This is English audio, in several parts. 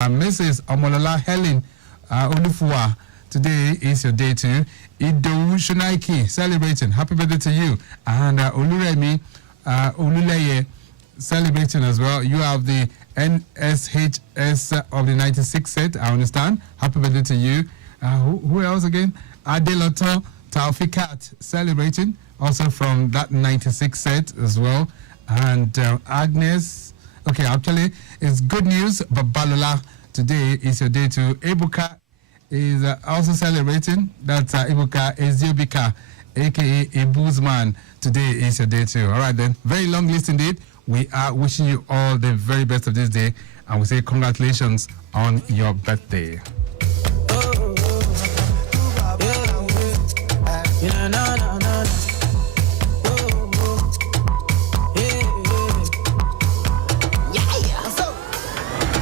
Mrs. Omolola Helen Olufuwa, today is your day too. Idowu Shunaiki, celebrating. Happy birthday to you. And Oluremi Oluleye, celebrating as well. You have the NSHS of the 96 set, I understand. Happy birthday to you. Who else again? Adeloto Taufikat, celebrating. Also from that 96 set as well. And Agnes, okay, actually, it's good news, but Balola, today is your day too. Ebuka is also celebrating. That's Ebuka Eziobika, a.k.a. Ebuzman. Today is your day too. All right, then. Very long list indeed. We are wishing you all the very best of this day, and we say congratulations on your birthday.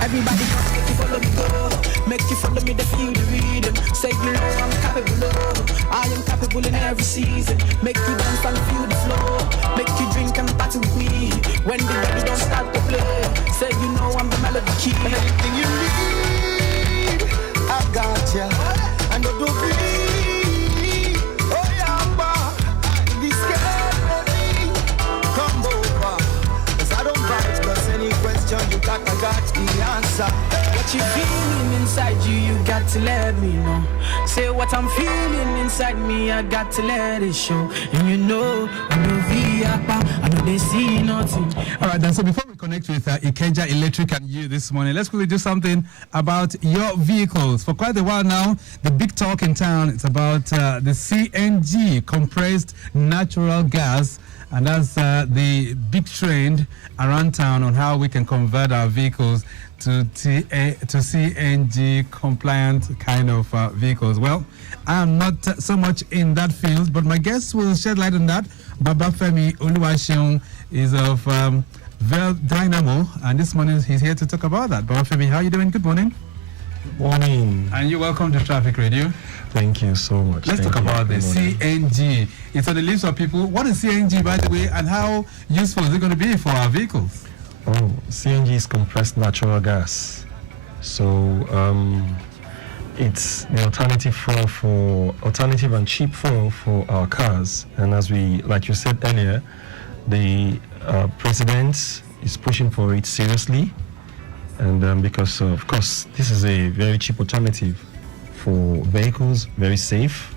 Everybody come, make you follow me, go. Make you follow me, they feel the rhythm. Say you know I'm capable of. I am capable in every season. Make you dance and feel the flow. Make you drink and party with me. When the ready don't start to play. Say you know I'm the melody key. And everything you need, I got ya. And don't believe. Oh yeah, ba. Be scared, baby. Come over. 'Cause I don't bite. 'Cause any question you got, I got the answer. What you feeling inside you, you got to let me know. Say what I'm feeling inside me, I got to let it show. And you know, I know they see nothing. All right, then, so before we connect with Ikeja Electric and you this morning, let's quickly do something about your vehicles. For quite a while now, the big talk in town is about the CNG, compressed natural gas. And that's the big trend around town on how we can convert our vehicles to CNG compliant kind of vehicles. Well, I'm not so much in that field, but my guests will shed light on that. Baba Femi Oluwaseun is of Vel Dynamo, and this morning he's here to talk about that. Baba Femi, how are you doing? Good morning. Morning. And you're welcome to Traffic Radio. Thank you so much. Let's talk about the CNG. It's on the list of people. What is CNG, by the way, and how useful is it going to be for our vehicles? Oh, CNG is compressed natural gas. So it's the alternative and cheap fuel for our cars. And as we, like you said earlier, the president is pushing for it seriously. And because, of course, this is a very cheap alternative for vehicles, very safe,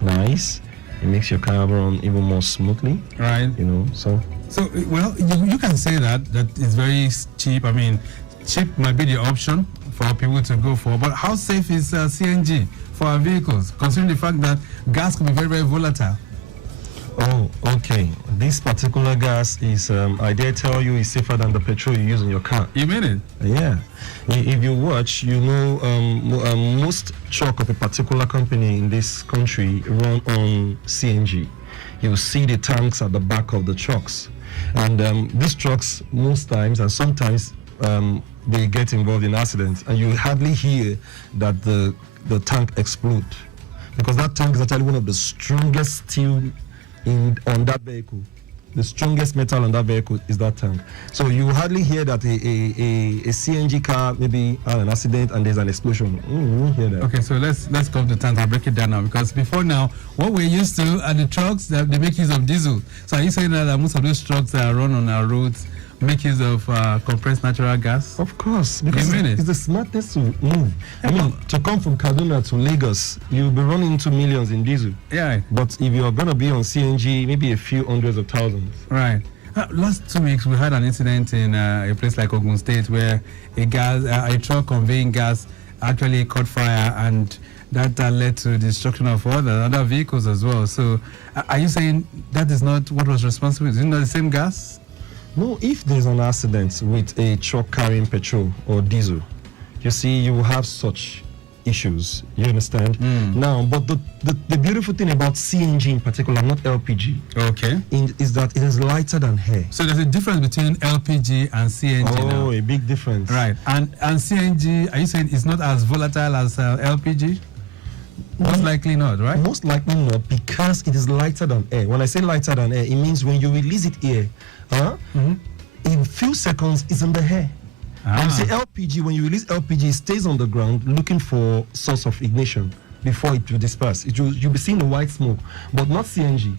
nice. It makes your car run even more smoothly. Right. You know, so. So, well, you can say that it's very cheap. I mean, cheap might be the option for people to go for. But how safe is CNG for our vehicles, considering the fact that gas can be very, very volatile? Oh, okay. This particular gas is, I dare tell you, is safer than the petrol you use in your car. You mean it? Yeah. If you watch, you know, most truck of a particular company in this country run on CNG. You see the tanks at the back of the trucks. And these trucks, most times and sometimes, they get involved in accidents. And you hardly hear that the tank explode. Because that tank is actually one of the strongest steel on that vehicle. The strongest metal on that vehicle is that tank. So you hardly hear that a CNG car maybe had an accident and there's an explosion. You won't hear that. Okay, so let's come to tank and break it down now, because before now, what we're used to are the trucks that they make use of diesel. So are you saying that most of those trucks that run on our roads make use of compressed natural gas? Of course, because You mean it? it's the smartest to move. I mean, to come from Kaduna to Lagos, you'll be running into millions in diesel. Yeah. But if you're going to be on CNG, maybe a few hundreds of thousands. Right. Last 2 weeks, we had an incident in a place like Ogun State where a truck conveying gas actually caught fire, and that led to destruction of other vehicles as well. So are you saying that is not what was responsible? Is it not the same gas? No, if there's an accident with a truck carrying petrol or diesel, you see, you will have such issues. You understand? Now, but the beautiful thing about CNG in particular, not LPG, okay, is that it is lighter than air. So there's a difference between LPG and CNG now. Oh, a big difference. Right. And CNG, are you saying it's not as volatile as LPG? Most likely not, right? Most likely not, because it is lighter than air. When I say lighter than air, it means when you release it here, in few seconds, it's in the air. And you see LPG, when you release LPG, it stays on the ground looking for source of ignition before it will disperse. You'll be seeing the white smoke, but not CNG.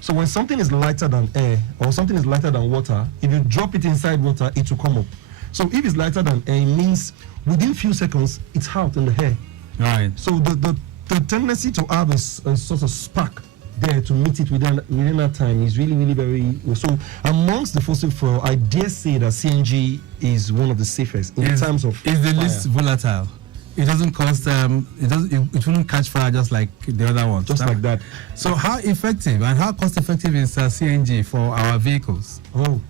So when something is lighter than air or something is lighter than water, if you drop it inside water, it will come up. So if it's lighter than air, it means within few seconds, it's out in the air. Right. So the tendency to have a sort of spark there to meet it within that time is really, really very... So amongst the fossil fuel, I dare say that CNG is one of the safest in terms of It's the fire. least volatile. It doesn't cost, it wouldn't catch fire just like the other ones. Just like that. So how effective and how cost effective is CNG for our vehicles? Oh,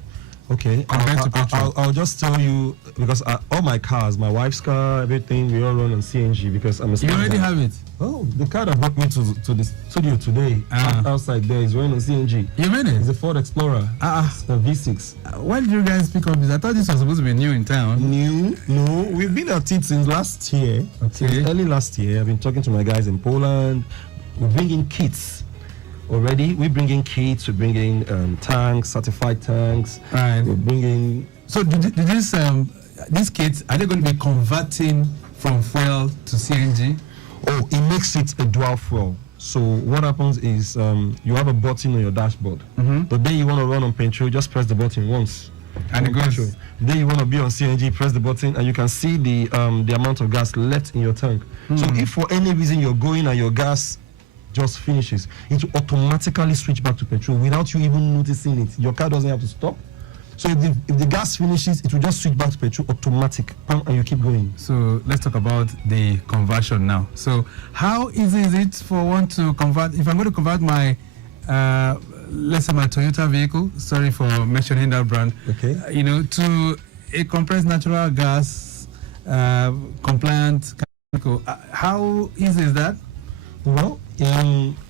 okay. Compared to petrol? I'll just tell you, because all my cars, my wife's car, everything, we all run on CNG because I'm a You already have it? Oh, the car that brought me to the studio today, outside there, is running on CNG. You mean it? It's a Ford Explorer. It's a V6. Why did you guys pick up this? I thought this was supposed to be new in town. New? No, we've been at it since last year. Okay. Since early last year. I've been talking to my guys in Poland. We're bringing kits already. We're bringing kits. We're bringing tanks, certified tanks. Right. We're bringing... So these kits, are they going to be converting from fuel to CNG? Oh, it makes it a dual fuel. So what happens is you have a button on your dashboard. The day you want to run on petrol, just press the button once. And it goes. Petrol. The day you want to be on CNG, press the button and you can see the amount of gas left in your tank. So if for any reason you're going and your gas just finishes, it will automatically switch back to petrol without you even noticing it. Your car doesn't have to stop. So if the gas finishes, it will just switch back to petrol automatic, and you keep going. So let's talk about the conversion now. So how easy is it for one to convert? If I'm going to convert my, let's say my Toyota vehicle, sorry for mentioning that brand, Okay. To a compressed natural gas compliant vehicle, how easy is that? Well,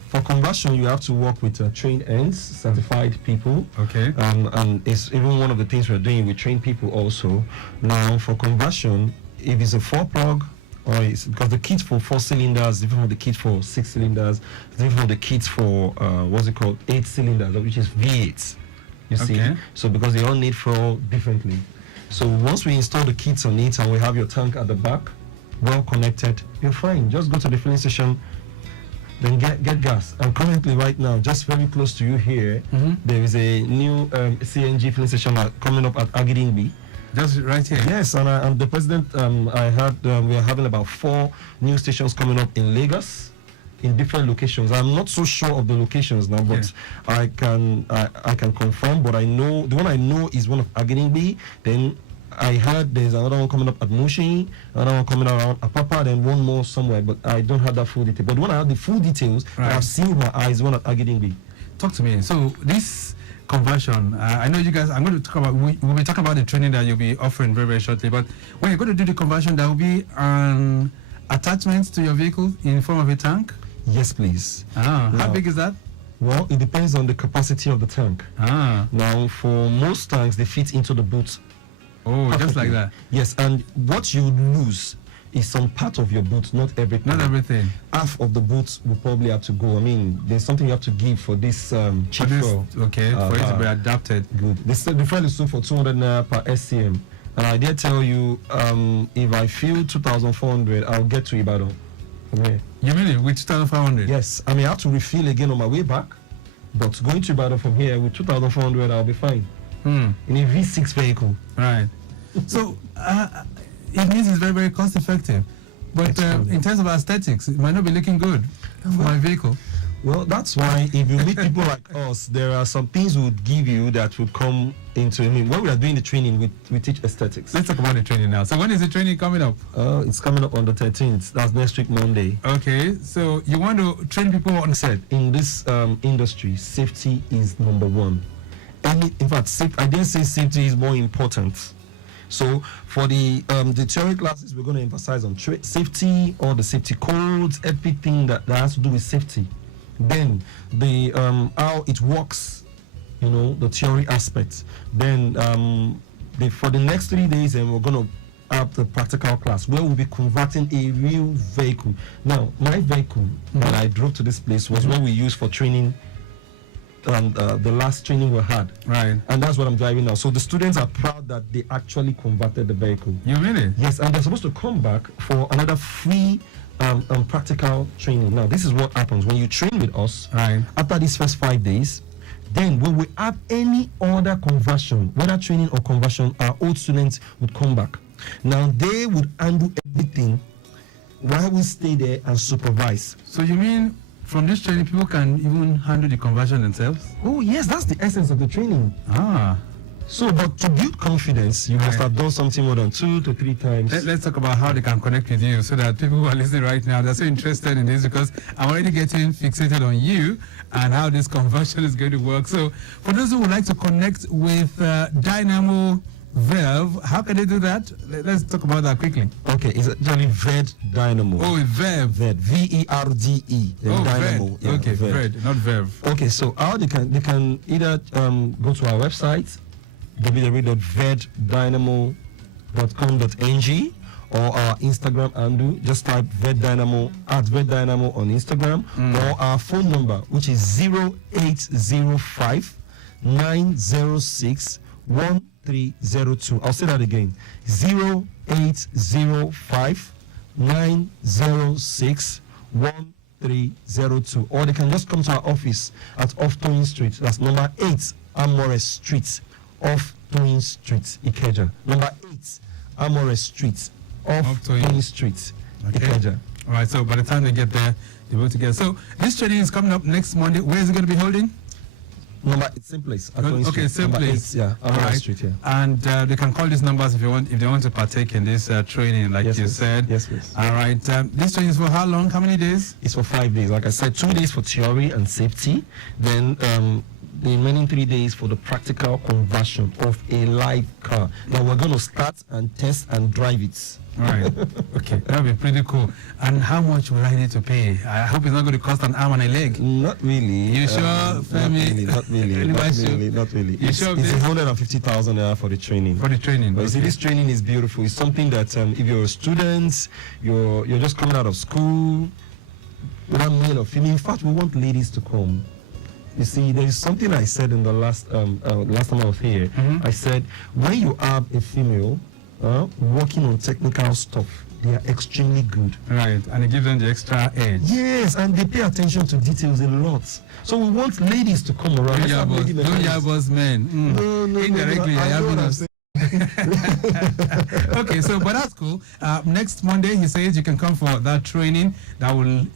for conversion, you have to work with trained hands, certified people. Okay. And it's even one of the things we're doing with trained people also. Now, for conversion, if it's a 4-plug, or it's because the kit for 4 cylinders is different from the kit for 6 cylinders, it's different from the kit for 8 cylinders, which is V8. You see? So because they all need fuel differently. So once we install the kits on it and we have your tank at the back, well connected, you're fine. Just go to the filling station, then get gas. And currently right now, just very close to you here, there is a new CNG filling station coming up at Agidingbi. Just right here? Yes, and the president, I heard we are having about 4 new stations coming up in Lagos, in different locations. I'm not so sure of the locations now, but I can confirm. But I know, the one I know is one of Agidingbi. Then I heard there's another one coming up at Mushin, another one coming around Apapa, then one more somewhere, but I don't have that full detail. But when I have the full details, that I've seen with my eyes, one at Agidingbi. Talk to me. So this conversion, I know you guys, I'm going to talk about, we'll be talking about the training that you'll be offering very, very shortly, but when you're going to do the conversion, there will be an attachment to your vehicle in form of a tank? Yes, please. How big is that? Well, it depends on the capacity of the tank. Now, for most tanks, they fit into the boot. Oh, perfectly. Just like that? Yes, and what you lose is some part of your boot, not everything. Not everything. Half of the boot will probably have to go. I mean, there's something you have to give for this cheap fuel. Okay, for it to be adapted. Good. The fuel is sold for 200 naira per SCM. And I dare tell you, if I fill 2,400, I'll get to Ibadan from here. You mean it with 2,500? Yes. I may have to refill again on my way back, but going to Ibadan from here with 2,400, I'll be fine. In a V6 vehicle. Right. So it means it's very, very cost effective. But in terms of aesthetics, it might not be looking good for my vehicle. Well, that's why if you meet people like us, there are some things we would give you that would come into, I mean, when we are doing the training, we teach aesthetics. Let's talk about the training now. So when is the training coming up? It's coming up on the 13th. That's next week, Monday. Okay, so you want to train people on set. In this industry, safety is number one. In fact, I didn't say safety is more important. So for the theory classes, we're going to emphasize on safety, all the safety codes, everything that has to do with safety. Then the how it works, you know, the theory aspect. Then for the next 3 days, we're going to have the practical class where we'll be converting a real vehicle. Now, my vehicle that I drove to this place was what we used for training the last training we had. Right. And that's what I'm driving now. So the students are proud that they actually converted the vehicle. You really? Yes, and they're supposed to come back for another free practical training. Now, this is what happens when you train with us. Right. After these first 5 days, then when we have any other conversion, whether training or conversion, our old students would come back. Now, they would handle everything while we stay there and supervise. So you mean from this training, people can even handle the conversion themselves? Oh, yes, that's the essence of the training. Ah. So, but to build confidence, you must have done something more than 2 to 3 times. Let's talk about how they can connect with you so that people who are listening right now, they're so interested in this because I'm already getting fixated on you and how this conversion is going to work. So for those who would like to connect with Dynamo Verve, how can they do that? Let's talk about that quickly. Okay, it's actually Ved Dynamo. Oh, Verve. Ved, V-E-R-D-E. Oh, Dynamo. Ved. Yeah, Okay, Ved. Ved, not Verve. Okay, so how they can either go to our website, www.veddynamo.com.ng, or our Instagram handle. Just type VedDynamo @VedDynamo on Instagram, or our phone number, which is 0805 906 1302. I'll say that again. 0805 906 1302. Or they can just come to our office at Off Towing Street. That's number 8 Amores Street, off Towing Street, Ikeja. Number 8 Amores Street, off Towing Street, Ikeja. All right, so by the time they get there, they will together. So this training is coming up next Monday. Where is it going to be holding? Same place. Okay, same place. 8, yeah, Amores right. Street, yeah. And they can call these numbers if they want to partake in this training, like Yes, you please. said. Yes, please. All right. This training is for how long? How many days? It's for 5 days. Like I said, 2 days for theory and safety. Then the remaining 3 days for the practical conversion of a live car. Now we're going to start and test and drive it. All right. Okay, that'll be pretty cool. And how much will I need to pay? I hope it's not going to cost an arm and a leg. Not really. You sure, Femi? Not really. Not really. You sure of It's this? 150,000 naira for the training. For the training. But you see, Okay. this training is beautiful. It's something that if you're a student, you're just coming out of school, whether male or female. In fact, we want ladies to come. You see, there is something I said in the last time I was here. I said, when you have a female working on technical stuff, they are extremely good. Right, and it gives them the extra edge. Yes, and they pay attention to details a lot. So we want ladies to come around. Don't yabos men. No, Indirectly, I know what I'm saying. Okay, so but that's cool. Next Monday, he says you can come for that training that will,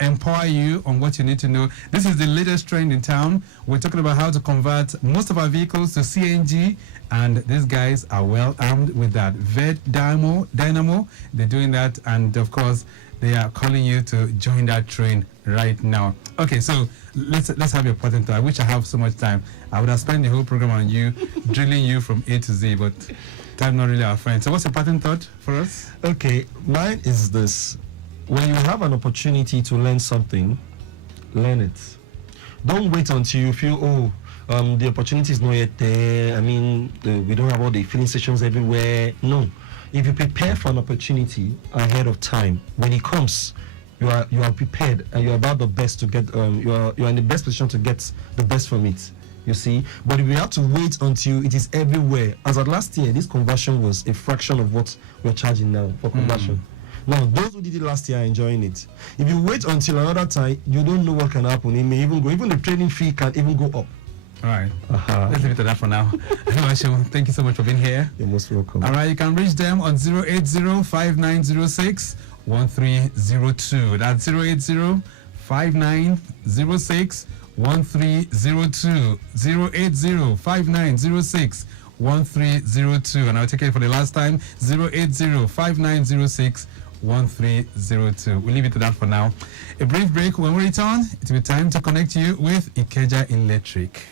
empower you on what you need to know. This is the latest trend in town. We're talking about how to convert most of our vehicles to CNG, and these guys are well armed with that. Ved Dynamo, they're doing that, and of course, they are calling you to join that train right now. Okay, so let's have your patent. I wish I have so much time. I would have spent the whole program on you, drilling you from A to Z, but time not really our friend. So what's your patent thought for us? Okay, mine is this. When you have an opportunity to learn something, learn it. Don't wait until you feel, the opportunity is not yet there. I mean, we don't have all the filling stations everywhere. No. If you prepare for an opportunity ahead of time, when it comes, you are prepared and you're about the best to get. You are in the best position to get the best from it. You see, but if we have to wait until it is everywhere, as of last year, this conversion was a fraction of what we're charging now for conversion. Now, those who did it last year are enjoying it. If you wait until another time, you don't know what can happen. It may even go. Even the training fee can even go up. All right. Let's leave it at that for now. Thank you so much for being here. You're most welcome. All right, you can reach them on 080-5906-1302. That's 080-5906-1302. 080-5906-1302. And I'll take it for the last time. 080-5906-1302. We'll leave it to that for now. A brief break. When we return, it will be time to connect you with Ikeja Electric.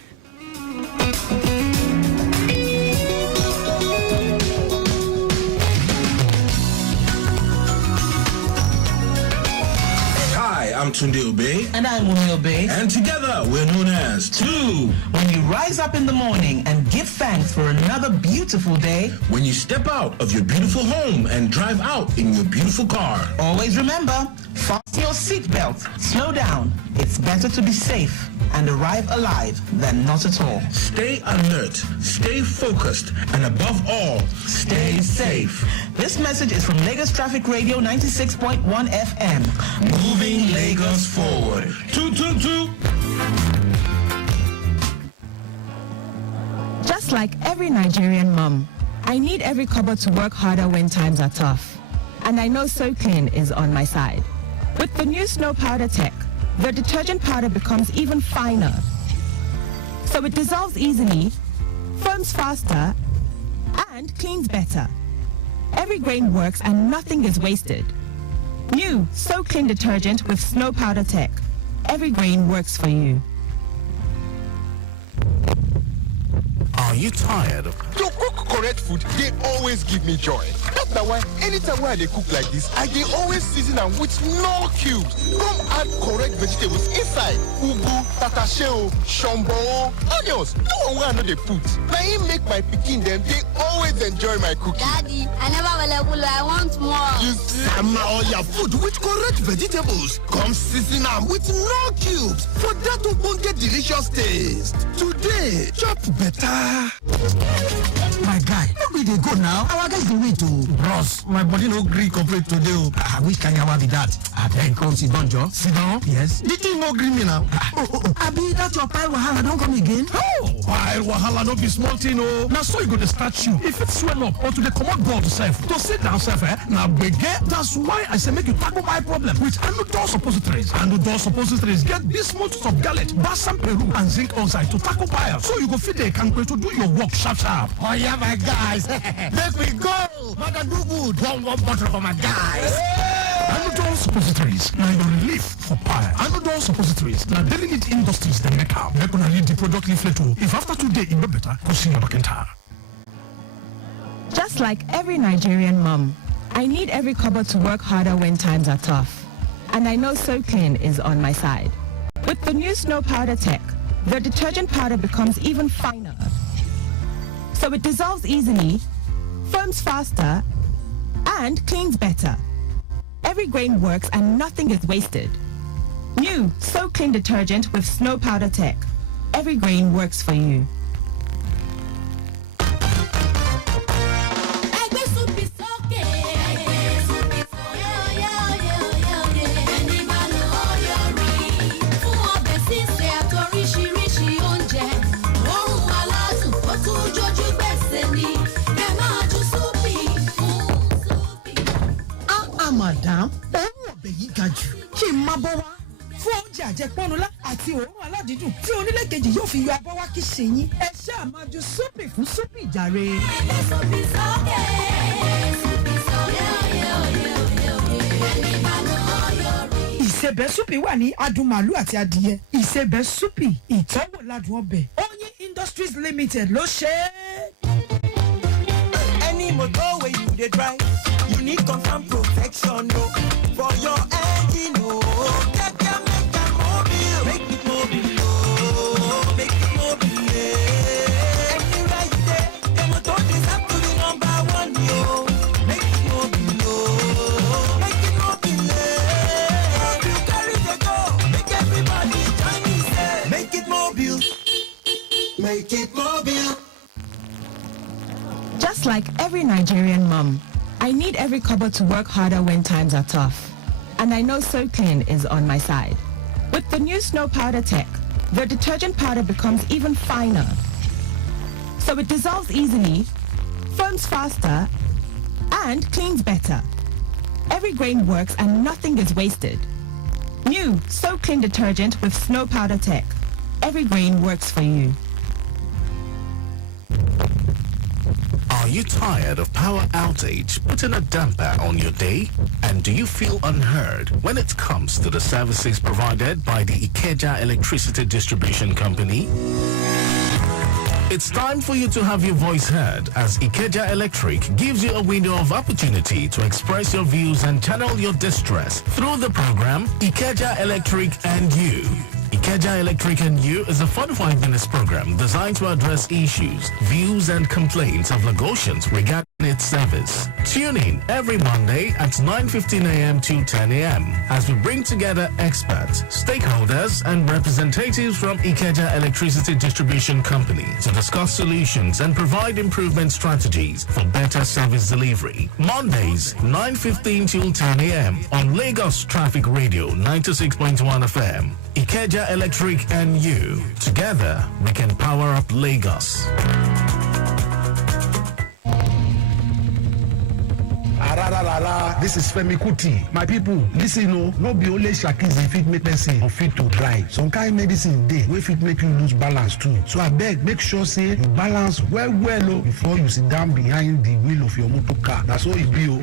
I'm Tunde Obey. And I'm Wumi Obey. And together we're known as Two. When you rise up in the morning and give thanks for another beautiful day. When you step out of your beautiful home and drive out in your beautiful car. Always remember, fast your seatbelt. Slow down. It's better to be safe and arrive alive than not at all. Stay alert, stay focused, and above all, stay safe. This message is from Lagos Traffic Radio 96.1 FM. Moving Lagos forward. 222. Just like every Nigerian mom, I need every kobo to work harder when times are tough. And I know So Clean is on my side. With the new Snow Powder Tech, the detergent powder becomes even finer. So it dissolves easily, foams faster, and cleans better. Every grain works and nothing is wasted. New So Clean detergent with Snow Powder Tech. Every grain works for you. Are you tired of To cook correct food, they always give me joy. That's why anytime when they cook like this, I dey always season them with no cubes. Come add correct vegetables inside. Ugu, tatasheo, shombo, onions. No one wey I know they put. Now he make my pikin them, they always enjoy my cooking. Daddy, I never will. I want more. You summer all your food with correct vegetables. Come season them with no cubes for that to get delicious taste. Today, chop better. My guy, where we dey go now? Our guys dey wait to. Bros, my body no gree complete today. Which kind yawa be that? Then come sit down, Joe. Sit down? Yes. The thing no gree me now. Abi, that your pile wahala don't come again? Oh, pile wahala no be small thing, oh. Now so you go to start you. If it swell up or to the command board self, to sit down self, now begin. That's why I say make you tackle my problem with Anudol suppositories. Anudol suppositories get bismuth of gallet, balsam peru, and zinc oxide to tackle pile. So you go fit the canquet to do your work sharp. Oh yeah, my guys. Let me go. Mother do good. One bottle for my guys. Anudol suppositories. Now your relief for pile. Anudol suppositories. Now daily need industries that make out. They're gonna read the product leaflet too. If after 2 days it be better, go see your doctor. Just like every Nigerian mom, I need every kobo to work harder when times are tough. And I know So Clean is on my side. With the new Snow Powder Tech, the detergent powder becomes even finer. So it dissolves easily, foams faster, and cleans better. Every grain works and nothing is wasted. New So Clean detergent with Snow Powder Tech. Every grain works for you. Madam, òun ọ̀bẹ yìí ga jù. Ṣé máa bọ́ wá? Fún oúnjẹ àjẹpọ́nulá àti òórùn aládìídùn tí onílé kejì yóò fi yọ abọ́ wá kí ṣe yín. Ẹ ṣáà máa ju súpì fún súpì jàre. Ìsebẹ̀ súpì wà ní adùn màálù àti adìyẹ. Ìsebẹ̀ súpì ìtọ́wò ládùn ọbẹ̀. Oyin Industries Limited ló ṣe é. Any motor wey you dey drive, you need confirm protection, no. For your engine, no. Make it mobile, no. Make it mobile, yeah. Anywhere you dey, the motor deserve to be number 1, yo. Make it mobile, no. Make it mobile, yeah. You carry the go, make everybody join me, say. Make it mobile, make it mobile. Just like every Nigerian mom, I need every kobo to work harder when times are tough. And I know So Clean is on my side. With the new Snow Powder Tech, the detergent powder becomes even finer. So it dissolves easily, foams faster, and cleans better. Every grain works and nothing is wasted. New So Clean detergent with Snow Powder Tech. Every grain works for you. Are you tired of power outage putting a damper on your day? And do you feel unheard when it comes to the services provided by the Ikeja Electricity Distribution Company? It's time for you to have your voice heard as Ikeja Electric gives you a window of opportunity to express your views and channel your distress through the program Ikeja Electric and You. Ikeja Electric and You is a 45 minutes program designed to address issues, views and complaints of Lagosians regarding its service. Tune in every Monday at 9:15 a.m. to 10 a.m. as we bring together experts, stakeholders, and representatives from Ikeja Electricity Distribution Company to discuss solutions and provide improvement strategies for better service delivery. Mondays, 9:15 till 10 a.m. on Lagos Traffic Radio 96.1 FM. Ikeja Electric and you. Together, we can power up Lagos. This is Femi Kuti. My people, listen, no be only Shakis fit make person unfit to drive. Some kind medicine dey wey fit make you lose balance too. So I beg, make sure say you balance well before you sit down behind the wheel of your motor car. That's all it be.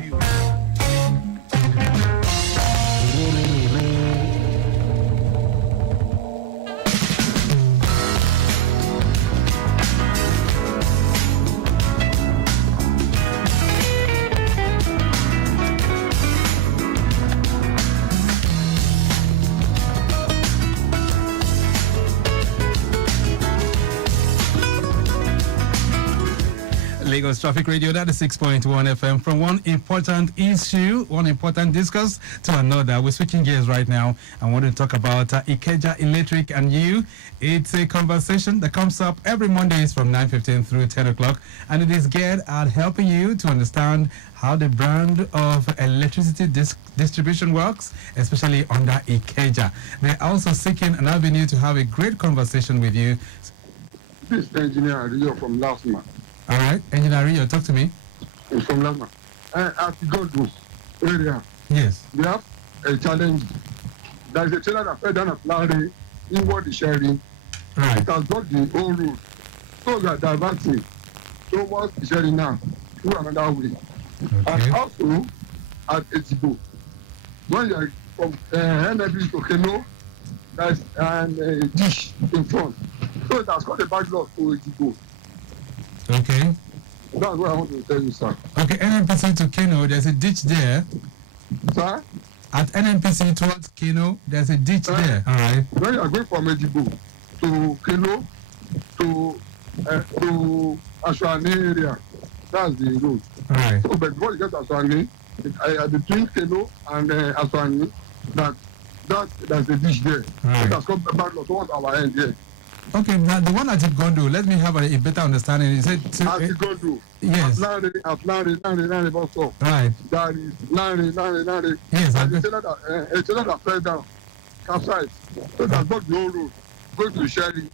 Lagos Traffic Radio, that is 6.1 FM. From one important issue, one important discourse to another. We're switching gears right now. I want to talk about Ikeja Electric and you. It's a conversation that comes up every Mondays from 9:15 through 10 o'clock. And it is geared at helping you to understand how the brand of electricity distribution works, especially under Ikeja. They're also seeking an avenue to have a great conversation with you. This engineer Rio from last month. All right, Engineer Rio, talk to me. It's from last month. At the Gold area, yes, we have a challenge. There is a trailer that fell down at Larry, inward the sharing. Right. It has got the old road. So we are diverting towards the sharing now through another way. Okay. And also at Ejibo, when you are from NFB to Keno, there's a dish in front. So it has got a bad loss to Ejibo. Okay. That's what I want to tell you, sir. Okay, NNPC to Keno, there's a ditch there. Sir? At NNPC towards Keno, there's a ditch there. All right. When you are going from Ejibo to Keno to Ashwani area, that's the road. All right. So, but before you get to Ashwani, between Keno and Ashwani, there's a ditch there. Right. It has come back towards our end here. Okay, now the one at Igondo, let me have a better understanding. Is it at Igondo? Yes. At Larry, bus stop. Right. That is Larry. Yes. And a trailer that fell down, capsized. So that's not the whole road. Go to Sherry.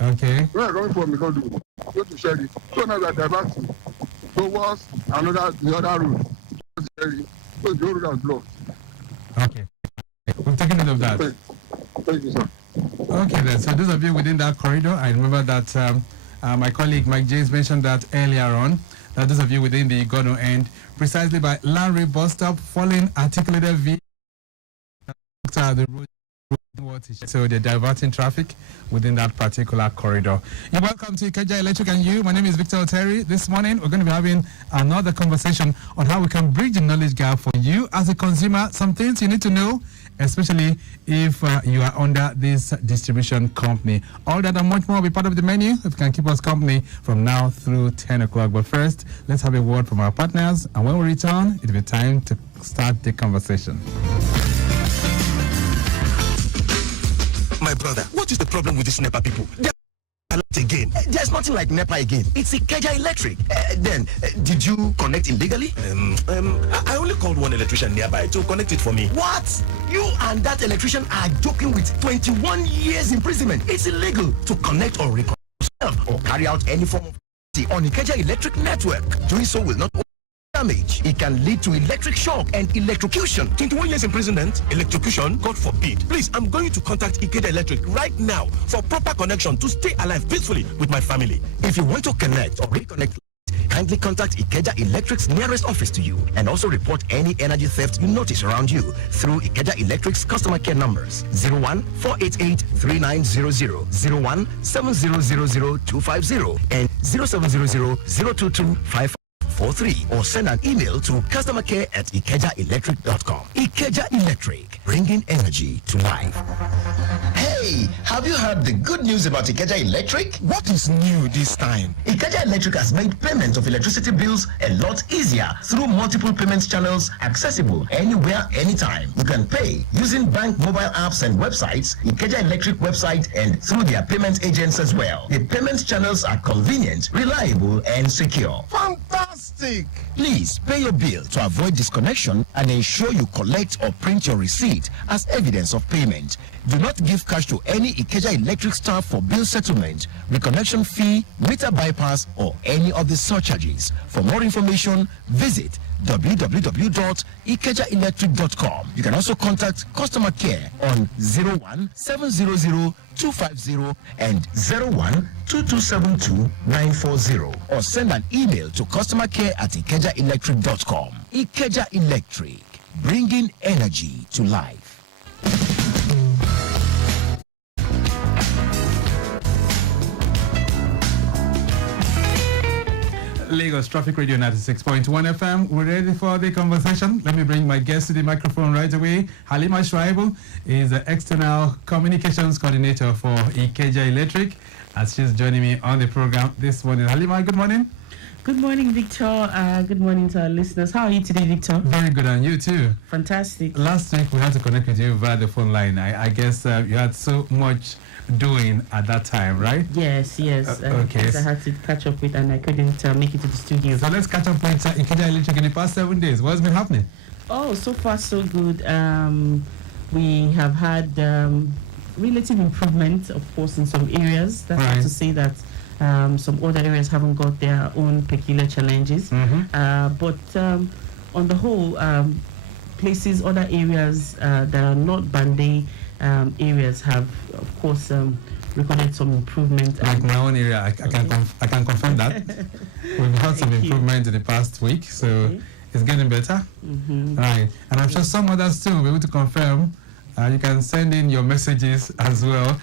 Okay. Where are you coming from? Igondo. Go to Sherry. So now we are diverting towards the other road. Sherry. So the whole road is blocked. Okay. We've taken note of that. Thank you, sir. Okay then, so those of you within that corridor, I remember that my colleague Mike James mentioned that earlier on, that those of you within the Igono end, precisely by Larry bus stop, following articulated vehicle, the road, so they're diverting traffic within that particular corridor. You're welcome to Ikeja Electric and you. My name is Victor Oteri. This morning, we're going to be having another conversation on how we can bridge the knowledge gap for you as a consumer. Some things you need to know, especially if you are under this distribution company. All that and much more will be part of the menu if you can keep us company from now through 10 o'clock. But first, let's have a word from our partners. And when we return, it'll be time to start the conversation. My brother, what is the problem with these NEPA people? Again, there's nothing like NEPA again. It's Ikeja Electric. Did you connect illegally? I only called one electrician nearby to connect it for me. What? You and that electrician are joking with 21 years imprisonment. It's illegal to connect or reconnect yourself or carry out any form of on Ikeja Electric network. Doing so will not damage. It can lead to electric shock and electrocution. 21 years imprisonment, electrocution, God forbid. Please, I'm going to contact Ikeja Electric right now for proper connection to stay alive peacefully with my family. If you want to connect or reconnect, kindly contact Ikeja Electric's nearest office to you and also report any energy theft you notice around you through Ikeja Electric's customer care numbers 01-488-3900, 01-7000-250 and 0700-022-5. 081-888-943 or send an email to customercare@ikejaelectric.com. Ikeja Electric, bringing energy to life. Hey, have you heard the good news about Ikeja Electric? What is new this time? Ikeja Electric has made payment of electricity bills a lot easier through multiple payment channels accessible anywhere, anytime. You can pay using bank mobile apps and websites, Ikeja Electric website, and through their payment agents as well. The payment channels are convenient, reliable, and secure. Fantastic! Please pay your bill to avoid disconnection and ensure you collect or print your receipt as evidence of payment. Do not give cash to any Ikeja Electric staff for bill settlement, reconnection fee, meter bypass, or any of the surcharges. For more information, visit www.ikejaelectric.com. You can also contact customer care on 01-700-250 and 01-2272-940 or send an email to customercare@ikejaelectric.com. Ikeja Electric, bringing energy to life. Lagos Traffic Radio 96.1 FM. We're ready for the conversation. Let me bring my guest to the microphone right away. Halima Shuaibu is the External Communications Coordinator for Ikeja Electric, as she's joining me on the program this morning. Halima, good morning. Good morning, Victor. Good morning to our listeners. How are you today, Victor? Very good, and you too. Fantastic. Last week we had to connect with you via the phone line. I guess you had so much doing at that time, right? Yes. Okay. I had to catch up with, and I couldn't make it to the studio. So let's catch up with Ikeja Electric in the past 7 days. What's been happening? Oh, so far so good. We have had relative improvement, of course, in some areas. That's not to say that some other areas haven't got their own peculiar challenges. But on the whole, places, other areas that are not Band-Aid areas have, of course, recorded some improvement. Like my own area, I can confirm that. We've had some improvement in the past week, so it's getting better. Right, and I'm sure some others too will be able to confirm. You can send in your messages as well.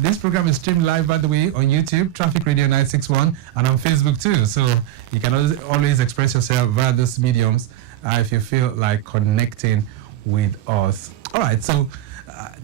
This program is streamed live, by the way, on YouTube, Traffic Radio 961, and on Facebook too. So you can always express yourself via those mediums if you feel like connecting with us. All right, so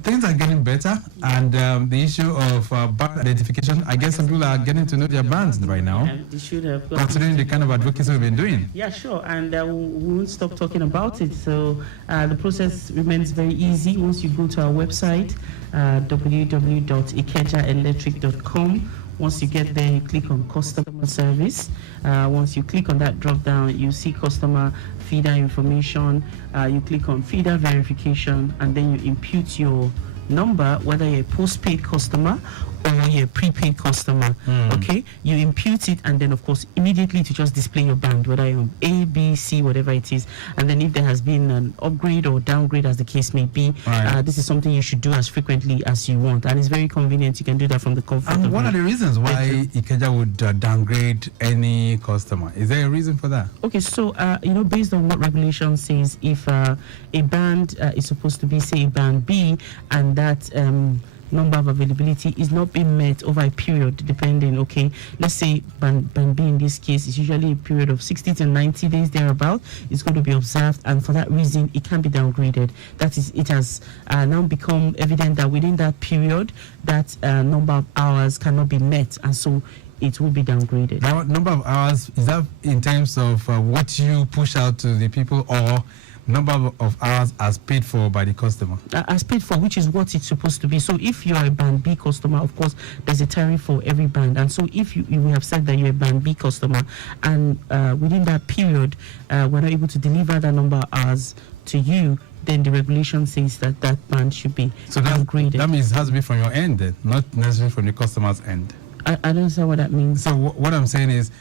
things are getting better, and the issue of band identification, I guess some people are getting to know their bands right now. They should have. Considering the kind of advocacy we've been doing. Yeah, sure, and we won't stop talking about it. So the process remains very easy. Once you go to our website, www.ikejaelectric.com. Once you get there, you click on customer service. Once you click on that drop down, you see customer feeder information. You click on feeder verification, and then you impute your number, whether you're a postpaid customer or you're a prepaid customer. Okay, you impute it, and then of course immediately to just display your band, whether you're on A, B, C, whatever it is. And then if there has been an upgrade or downgrade, as the case may be, this is something you should do as frequently as you want, and it's very convenient. You can do that from the comfort of what are the reasons why Ikeja would downgrade any customer? Is there a reason for that? Okay, so based on what regulation says, if a band is supposed to be, say, a band B, and that number of availability is not being met over a period, depending, okay, let's say band B in this case is usually a period of 60 to 90 days thereabout, it's going to be observed, and for that reason it can be downgraded. That is, it has now become evident that within that period that number of hours cannot be met, and so it will be downgraded. Now, number of hours, is that in terms of what you push out to the people, or number of hours as paid for by the customer? As paid for, which is what it's supposed to be. So if you are a band B customer, of course, there's a tariff for every band. And so if you have said that you're a band B customer, and within that period, we're not able to deliver that number of hours to you, then the regulation says that that band should be downgraded. That means it has to be from your end, then, not necessarily from the customer's end. I don't understand what that means. So what I'm saying is,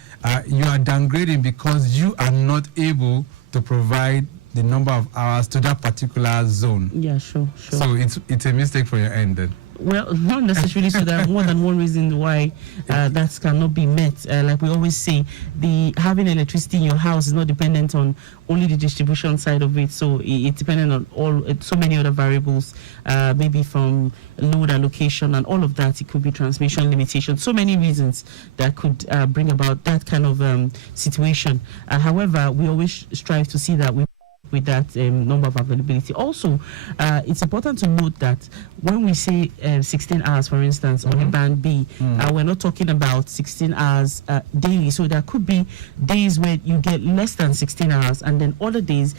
you are downgrading because you are not able to provide the number of hours to that particular zone. Yeah, sure. So it's a mistake for your end then. Well, not necessarily. So there are more than one reason why that cannot be met. Like we always say, the having electricity in your house is not dependent on only the distribution side of it. So it's dependent on so many other variables, maybe from load allocation and all of that. It could be transmission limitation. So many reasons that could bring about that kind of situation. However, we always strive to see that we with that number of availability. Also, it's important to note that when we say 16 hours, for instance, on the band B, we're not talking about 16 hours daily. So there could be days where you get less than 16 hours, and then other days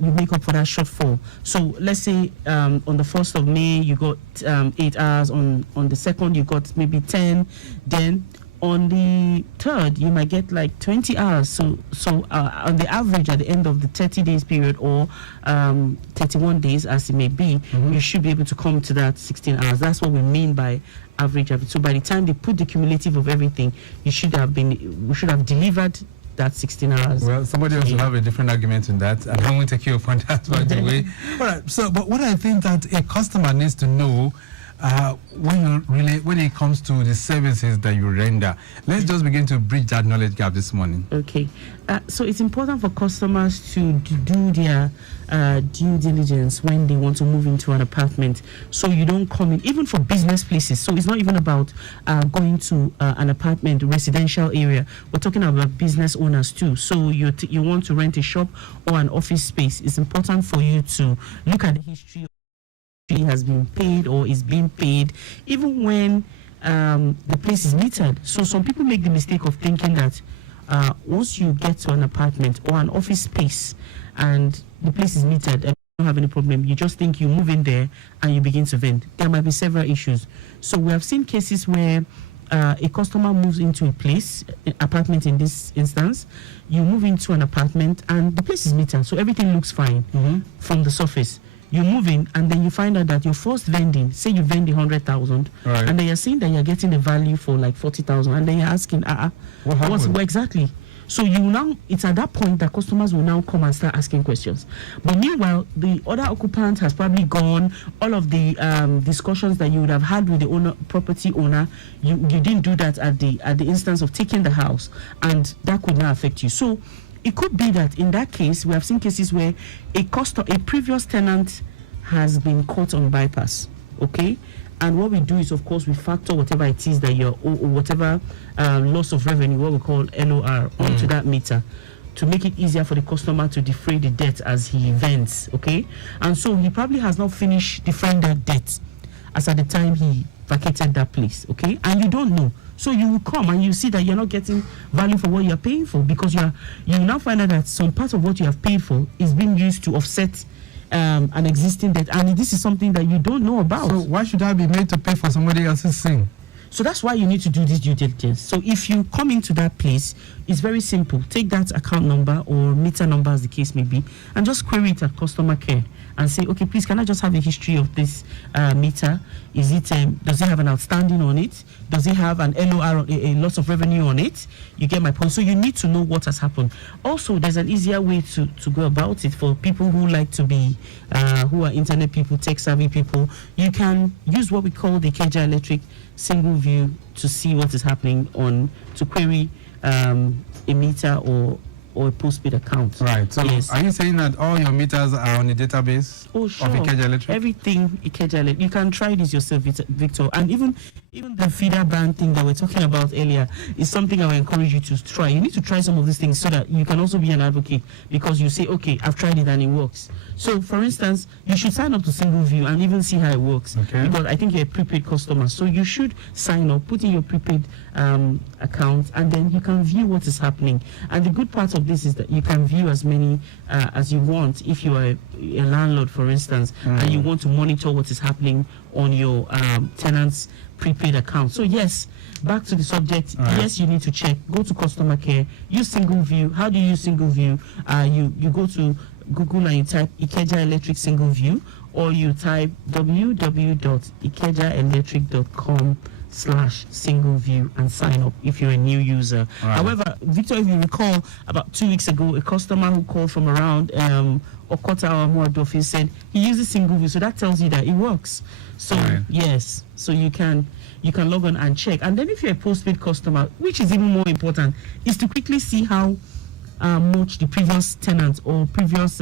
you make up for that shortfall. So let's say on the 1st of May, you got 8 hours. On the 2nd, you got maybe 10. Then on the 3rd, you might get like 20 hours. So on the average, at the end of the 30 days period or 31 days, as it may be, you should be able to come to that 16 hours. That's what we mean by average. So by the time they put the cumulative of everything, we should have delivered that 16 hours. Well, somebody else will have a different argument in that, and I won't take you upon that, by the way. All right. So, but what I think that a customer needs to know when it comes to the services that you render, let's just begin to bridge that knowledge gap this morning. Okay, so it's important for customers to do their due diligence when they want to move into an apartment, so you don't come in, even for business places. So it's not even about going to an apartment residential area. We're talking about business owners too. So you want to rent a shop or an office space. It's important for you to look at the history has been paid or is being paid, even when the place is metered. So some people make the mistake of thinking that once you get to an apartment or an office space and the place is metered and you don't have any problem, you just think you move in there and you begin to vent. There might be several issues. So we have seen cases where a customer moves into a place, an apartment in this instance. You move into an apartment and the place is metered, so everything looks fine from the surface. You move in and then you find out that your first vending, say you vend 100,000, right, and then you're saying that you're getting a value for like 40,000, and then you're asking, what exactly? So it's at that point that customers will now come and start asking questions. But meanwhile, the other occupant has probably gone. All of the discussions that you would have had with the property owner, you didn't do that at the instance of taking the house, and that could now affect you. So it could be that in that case, we have seen cases where a previous tenant has been caught on bypass, okay? And what we do is, of course, we factor whatever it is that or whatever loss of revenue, what we call LOR, onto that meter to make it easier for the customer to defray the debt as he vents, okay? And so he probably has not finished defraying that debt as at the time he vacated that place, okay? And you don't know. So you will come and you see that you're not getting value for what you're paying for, because you now find out that some part of what you have paid for is being used to offset an existing debt, and this is something that you don't know about. So why should I be made to pay for somebody else's thing? So that's why you need to do this due diligence. So if you come into that place, it's very simple. Take that account number or meter number, as the case may be, and just query it at customer care and say, okay, please, can I just have a history of this meter? Is it does it have an outstanding on it? Does it have an LOR, a loss of revenue on it? You get my point. So you need to know what has happened. Also, there's an easier way to go about it for people who like to be, who are internet people, tech-savvy people. You can use what we call the Ikeja Electric single view to see what is happening to query a meter or a postpaid account. Right. So yes. Are you saying that all your meters are on the database of Ikeja Electric? Everything Ikeja Electric. You can try this yourself, Victor. And even the feeder band thing that we're talking about earlier is something I would encourage you to try. You need to try some of these things so that you can also be an advocate, because you say, okay, I've tried it and it works. So, for instance, you should sign up to Single View and even see how it works. Okay. Because I think you're a prepaid customer. So you should sign up, put in your prepaid account, and then you can view what is happening. And the good part of this is that you can view as many as you want. If you are a landlord, for instance, and you want to monitor what is happening on your tenant's prepaid account. So yes, back to the subject. Yes, you need to check. Go to customer care. Use Single View. How do you use Single View? You go to Google and you type Ikeja Electric Single View, or you type www.ikejaelectric.com /single view and sign up if you're a new user. Right. However, Victor, if you recall, about 2 weeks ago, a customer who called from around Okota or Muadofin said he uses single view, so that tells you that it works. So yes, so you can log on and check. And then if you're a postpaid customer, which is even more important, is to quickly see how much the previous tenant or previous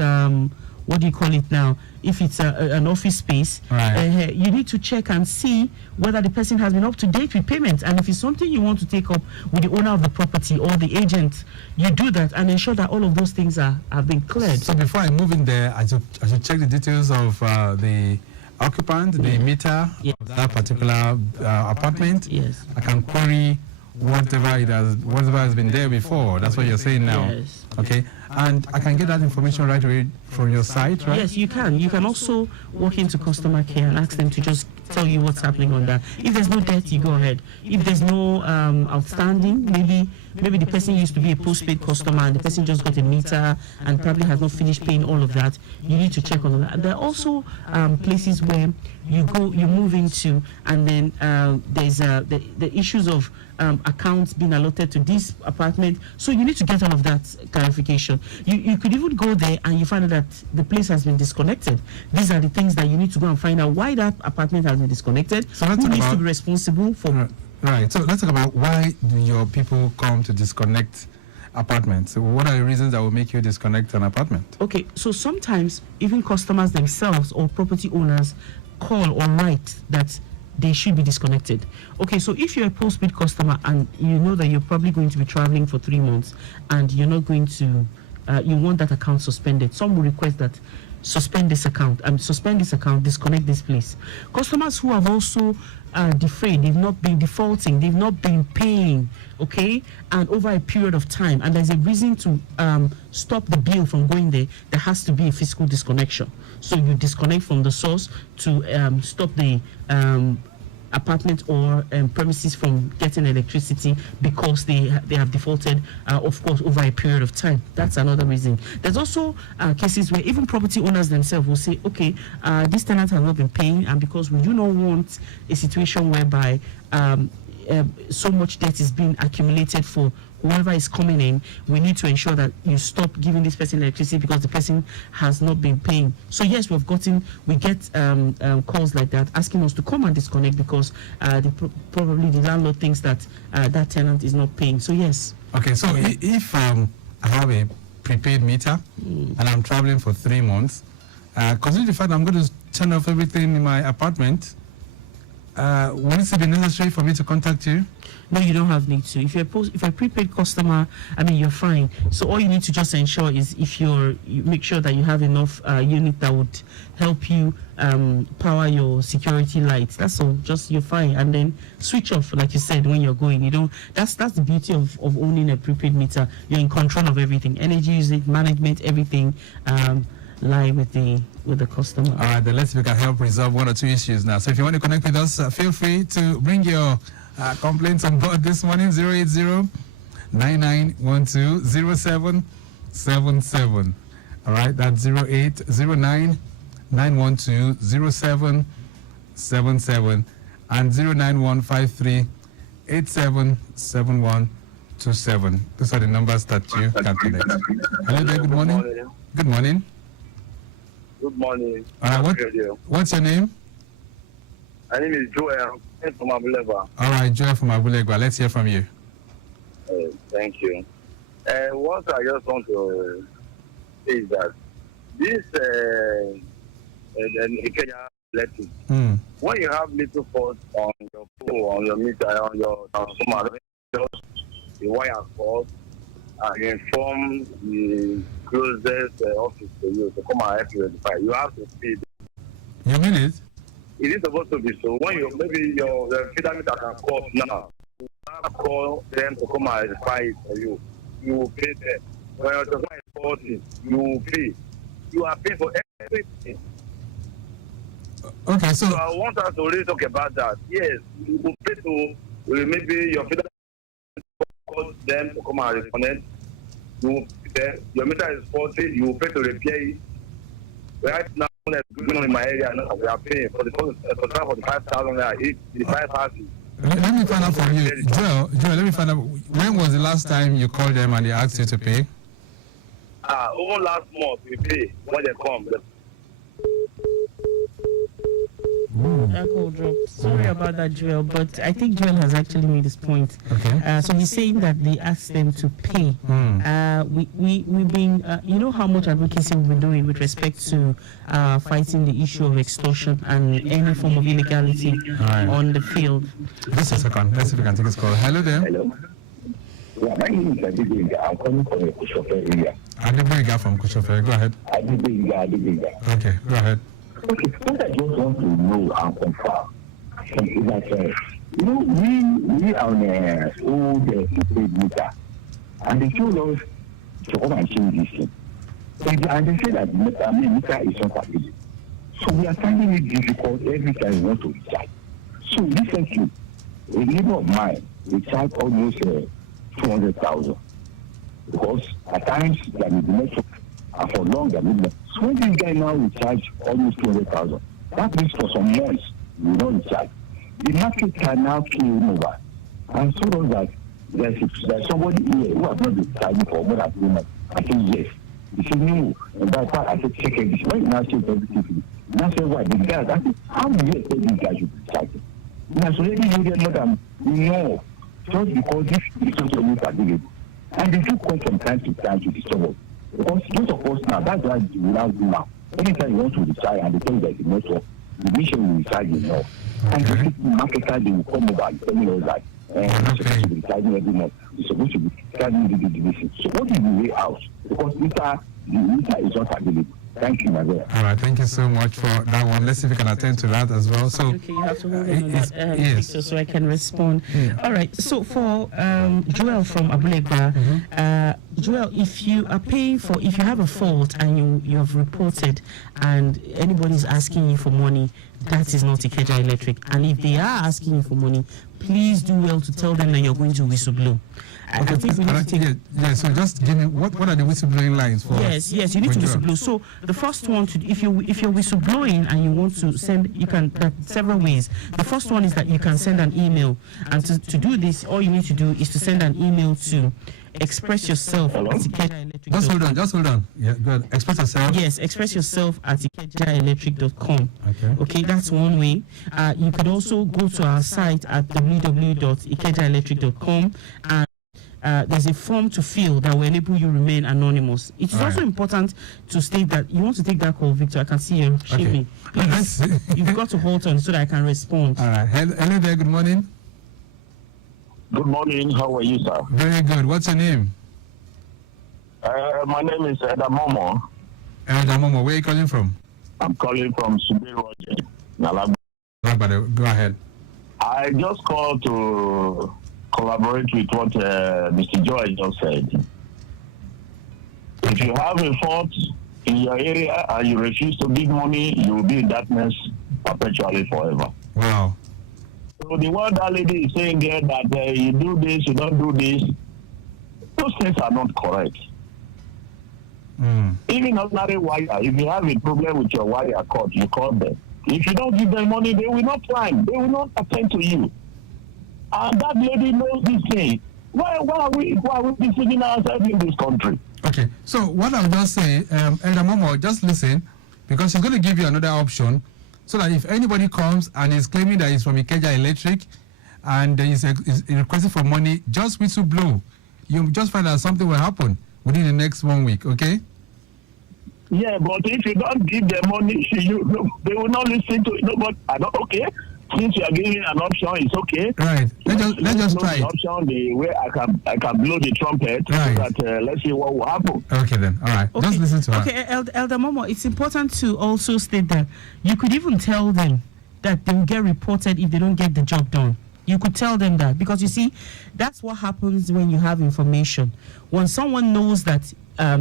what do you call it now? If it's an office space, you need to check and see whether the person has been up to date with payments. And if it's something you want to take up with the owner of the property or the agent, you do that and ensure that all of those things have been cleared. So before I move in there, I should check the details of the occupant, the meter of that particular apartment. Yes. I can query whatever has been there before. That's what you're saying now. Yes. Okay. And I can get that information right away from your site, right? Yes, you can. You can also walk into customer care and ask them to just tell you what's happening on that. If there's no debt, you go ahead. If there's no outstanding, maybe the person used to be a postpaid customer and the person just got a meter and probably has not finished paying all of that, you need to check on that. There are also places where you move into, and then there's the issues of accounts being allotted to this apartment. So you need to get all of that clarification. You could even go there and you find out that the place has been disconnected. These are the things that you need to go and find out why that apartment has been disconnected. So who needs to be responsible for? Right. So let's talk about why do your people come to disconnect apartments. So what are the reasons that will make you disconnect an apartment? Okay, so sometimes even customers themselves or property owners call or write that they should be disconnected. Okay, so if you're a postpaid customer and you know that you're probably going to be traveling for 3 months and you're not going to, you want that account suspended, some will request that suspend this account, disconnect this place. Customers who have also defrayed, they've not been defaulting, they've not been paying, okay, and over a period of time, and there's a reason to stop the bill from going there has to be a physical disconnection. So you disconnect from the source to stop the apartment or premises from getting electricity because they have defaulted, of course, over a period of time. That's another reason. There's also cases where even property owners themselves will say, okay, this tenant has not been paying, and because we do not want a situation whereby so much debt is being accumulated for whoever is coming in, we need to ensure that you stop giving this person electricity because the person has not been paying. So yes, we get calls like that asking us to come and disconnect because probably the landlord thinks that that tenant is not paying. So yes. Okay, so if I have a prepaid meter and I'm traveling for 3 months, considering the fact that I'm going to turn off everything in my apartment, will it be necessary for me to contact you? No, you don't have need to. If you're a prepaid customer, I mean, you're fine. So all you need to just ensure is if you make sure that you have enough unit that would help you power your security lights. That's all. Just you're fine, and then switch off, like you said, when you're going. You don't. That's the beauty of owning a prepaid meter. You're in control of everything, energy usage, management, everything. Lie with the customer. All right, then let's see if we can help resolve 1 or 2 issues now. So if you want to connect with us, feel free to bring your complaints on board this morning. 080-9912-0777. All right, that's 0809-912-0777 and 09153-877127. Those are the numbers that you can connect. Hello there, good morning. Good morning. Good morning. All right, what's your name? My name is Joel from Abulegba. All right, Joel from Abulegba. Let's hear from you. Thank you. What I just want to say is that this electric, when you have little fault on your pole, on your meter, on your transformer, the wire fault, and you inform the closest office to you to come and help you rectify. You have to pay. You mean it? It is supposed to be so. When maybe your feeder meter can call now, you have to call them to come and rectify it for you. You will pay them. When your transformer is faulty, you will pay. You are paying for everything. Okay, so I want us to really talk about that. Yes, you will pay to maybe your feeder call them to come and reconnect. Your meter is faulty, you will pay to repair it. Right now, going on in my area, we are paying for the 45,000 naira, 85,000. Let me find out from you. Joel, let me find out, when was the last time you called them and they asked you to pay? Over last month, we pay when they come. Call drop. Sorry about that, Joel, but I think Joel has actually made his point. Okay. So he's saying that they asked them to pay. We've been, you know how much advocacy we've been doing with respect to fighting the issue of extortion and any form of illegality on the field. Just a second. Let's see if we can take this call. Hello there. Hello. Yeah, my name is Adibinga. I'm calling from the Koshofe area. Adibinga from Koshofe. Go ahead. Adibinga. Okay, go ahead. Okay, what I just want to know and confirm is that, you know, we are on a old prepaid meter, and they told us to come and change this thing. And they say that the meter is not available. So we are finding it difficult every time we want to recharge. So recently, a neighbor of mine recharged almost 200,000 because at times there is network and for long there is network. So when this guy now recharge almost 200,000, that means for some months we don't recharge. The market can now came over and so on that there's somebody here who has not been charging for more than 3 months. I say yes. He said no, and that's why I said check this. Why you now check everything for me? And I said why? The guy, I said, how do you expect this guy should be charging? He has already used more than we know, just because this is also not available. And they do come from time to time to disturb us. Because most of us now, that's why we now do now. Anytime you want to recharge and they tell you that the network, the mission will recharge enough. And the marketers, they will come over and tell us that we're supposed to be recharging every month. We're supposed to be charging the division. So what is the way out? Because the meter is not available. Thank you, my brother. All right, thank you so much for that one. Let's see if we can attend to that as well. So, okay, you have to hold on that, Victor, so I can respond. All right, so for Joel from Abulegba, Joel, if you are paying for, if you have a fault and you have reported and anybody's asking you for money, that is not Ikeja Electric. And if they are asking you for money, please do well to tell them that you're going to whistleblow. I think we need to take so just give me what are the whistleblowing lines for? Yes, you need to whistleblow. So the first one, if you're whistleblowing and you want to send, you can, there are several ways. The first one is that you can send an email, and to do this, all you need to do is to send an email to express yourself at ikejaelectric.com. Just hold on. Yeah, good. Express yourself. Yes, express yourself at ikejaelectric.com. Okay, that's one way. You could also go to our site at www.ikejaelectric.com and there's a form to fill that will enable you remain anonymous. It is also important to state that you want to take that call, Victor. I can see you shaving. Please, you've got to hold on so that I can respond. All right. Hello there. Good morning. Good morning. How are you, sir? Very good. What's your name? My name is Edamomo. Edamomo, where are you calling from? I'm calling from Subiro. Go ahead. I just called to collaborate with what Mr. Joy just said. If you have a fault in your area and you refuse to give money, you will be in darkness perpetually forever. Wow. So the one that lady is saying there that you do this, you don't do this, those things are not correct. Even ordinary wire, if you have a problem with your wire cord, you call them. If you don't give them money, they will not climb. They will not attend to you. And that lady knows this thing. Why are we deceiving ourselves in this country? Okay, so what I'll just say, Elder Momo, just listen, because she's going to give you another option, so that if anybody comes and is claiming that it's from Ikeja Electric and is requesting for money, just whistleblow. You just find out something will happen within the next 1 week, okay? Yeah, but if you don't give them money, they will not listen to it. No, but okay. Since you are giving an option, it's okay. Right. Let's just try the option the way I can blow the trumpet. Right. So that let's see what will happen. Okay then. All right. Just listen to her. Okay, Elder Momo, it's important to also state that you could even tell them that they will get reported if they don't get the job done. You could tell them that, because you see, that's what happens when you have information. When someone knows that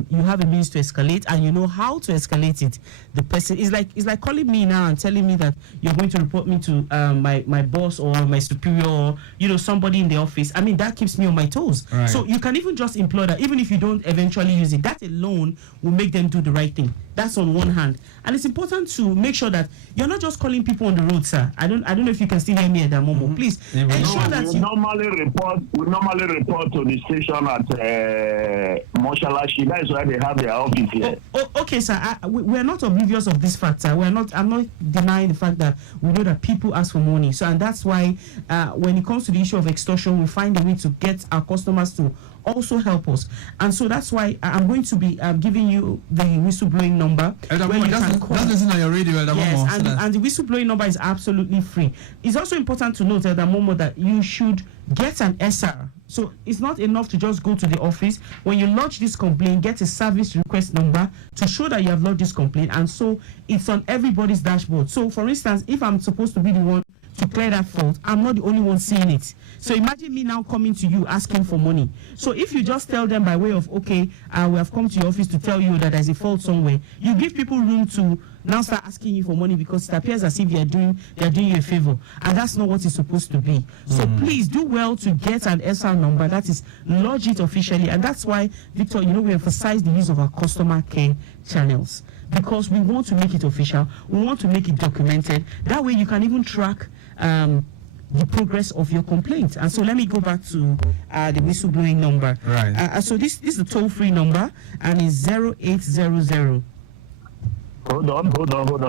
you have a means to escalate and you know how to escalate it, the person is like calling me now and telling me that you're going to report me to my boss or my superior, or somebody in the office. I mean, that keeps me on my toes. Right. So you can even just employ that, even if you don't eventually use it. That alone will make them do the right thing. That's on one hand. And it's important to make sure that you're not just calling people on the road, sir. I don't know if you can still hear me at that moment. Please ensure that we normally report to the station at Moshalashi. That's why they have their office here. Okay, sir. We're not oblivious of this fact, sir. I'm not denying the fact that we know that people ask for money. So, and that's why when it comes to the issue of extortion, we find a way to get our customers to also help us. And so that's why I'm going to be giving you the whistleblowing number. That's listen on your radio. Yes, and the whistleblowing number is absolutely free. It's also important to note at the moment that you should get an SR. So it's not enough to just go to the office. When you lodge this complaint, get a service request number to show that you have lodged this complaint. And so it's on everybody's dashboard. So for instance, if I'm supposed to be the one to clear that fault, I'm not the only one seeing it. So imagine me now coming to you asking for money. So if you just tell them by way of, okay, we have come to your office to tell you that there's a fault somewhere, you give people room to now start asking you for money because it appears as if they're doing you a favor, and that's not what it's supposed to be. So please do well to get an SR number, that is, lodge it officially. And that's why, Victor, we emphasize the use of our customer care channels, because we want to make it official, we want to make it documented. That way you can even track the progress of your complaint. And so let me go back to the whistleblowing number. Right. So this is a toll-free number, and it's 0800. Hold on.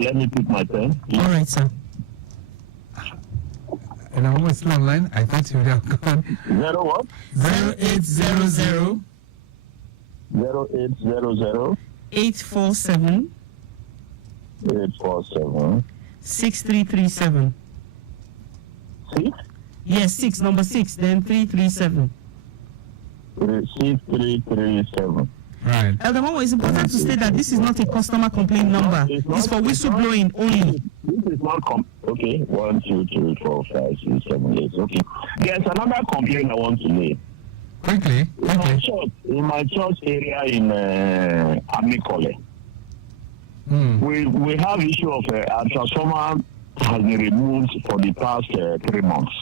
Let me pick my pen. All right, sir. And I'm almost still online. I thought you would have gone. 0800 847 6337. 6? Yes, 6, number 6, then 337. 6337. Right. At the moment, it's important to state that this is not a customer complaint number. It's for whistleblowing only. This is not okay. 1, 2, 3, 4, 5, 6, 7, 8. Okay. There's another complaint I want to make. Quickly. In my church area in Amikole, we have issue of a transformer has been removed for the past 3 months.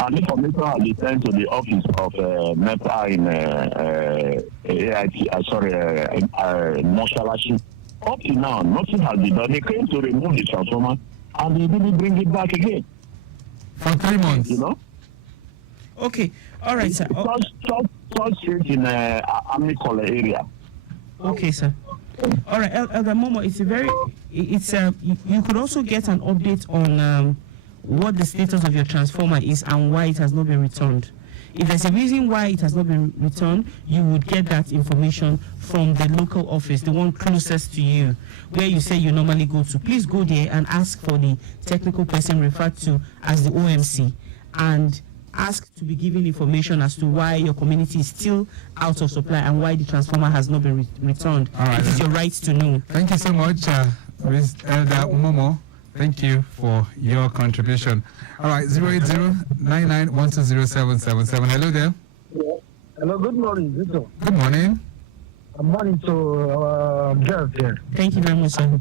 And information has been sent to the office of MEPA in Moshalashi. Up to now, nothing has been done. They came to remove the transformer and they didn't bring it back again. For 3 months? Okay, all right, sir. Church Street in Amikole area. Okay, sir. All right, at the moment, you could also get an update on what the status of your transformer is and why it has not been returned. If there's a reason why it has not been returned, you would get that information from the local office, the one closest to you, where you say you normally go to. Please go there and ask for the technical person referred to as the OMC, and ask to be given information as to why your community is still out of supply and why the transformer has not been returned. All right. It is your right to know. Thank you so much, Ms. Elder Umomo. Thank you for your contribution. All right, 080-99120777. Hello there. Yeah. Hello, good morning, Victor. Good morning. Good morning to our guest here. Thank you very much, sir.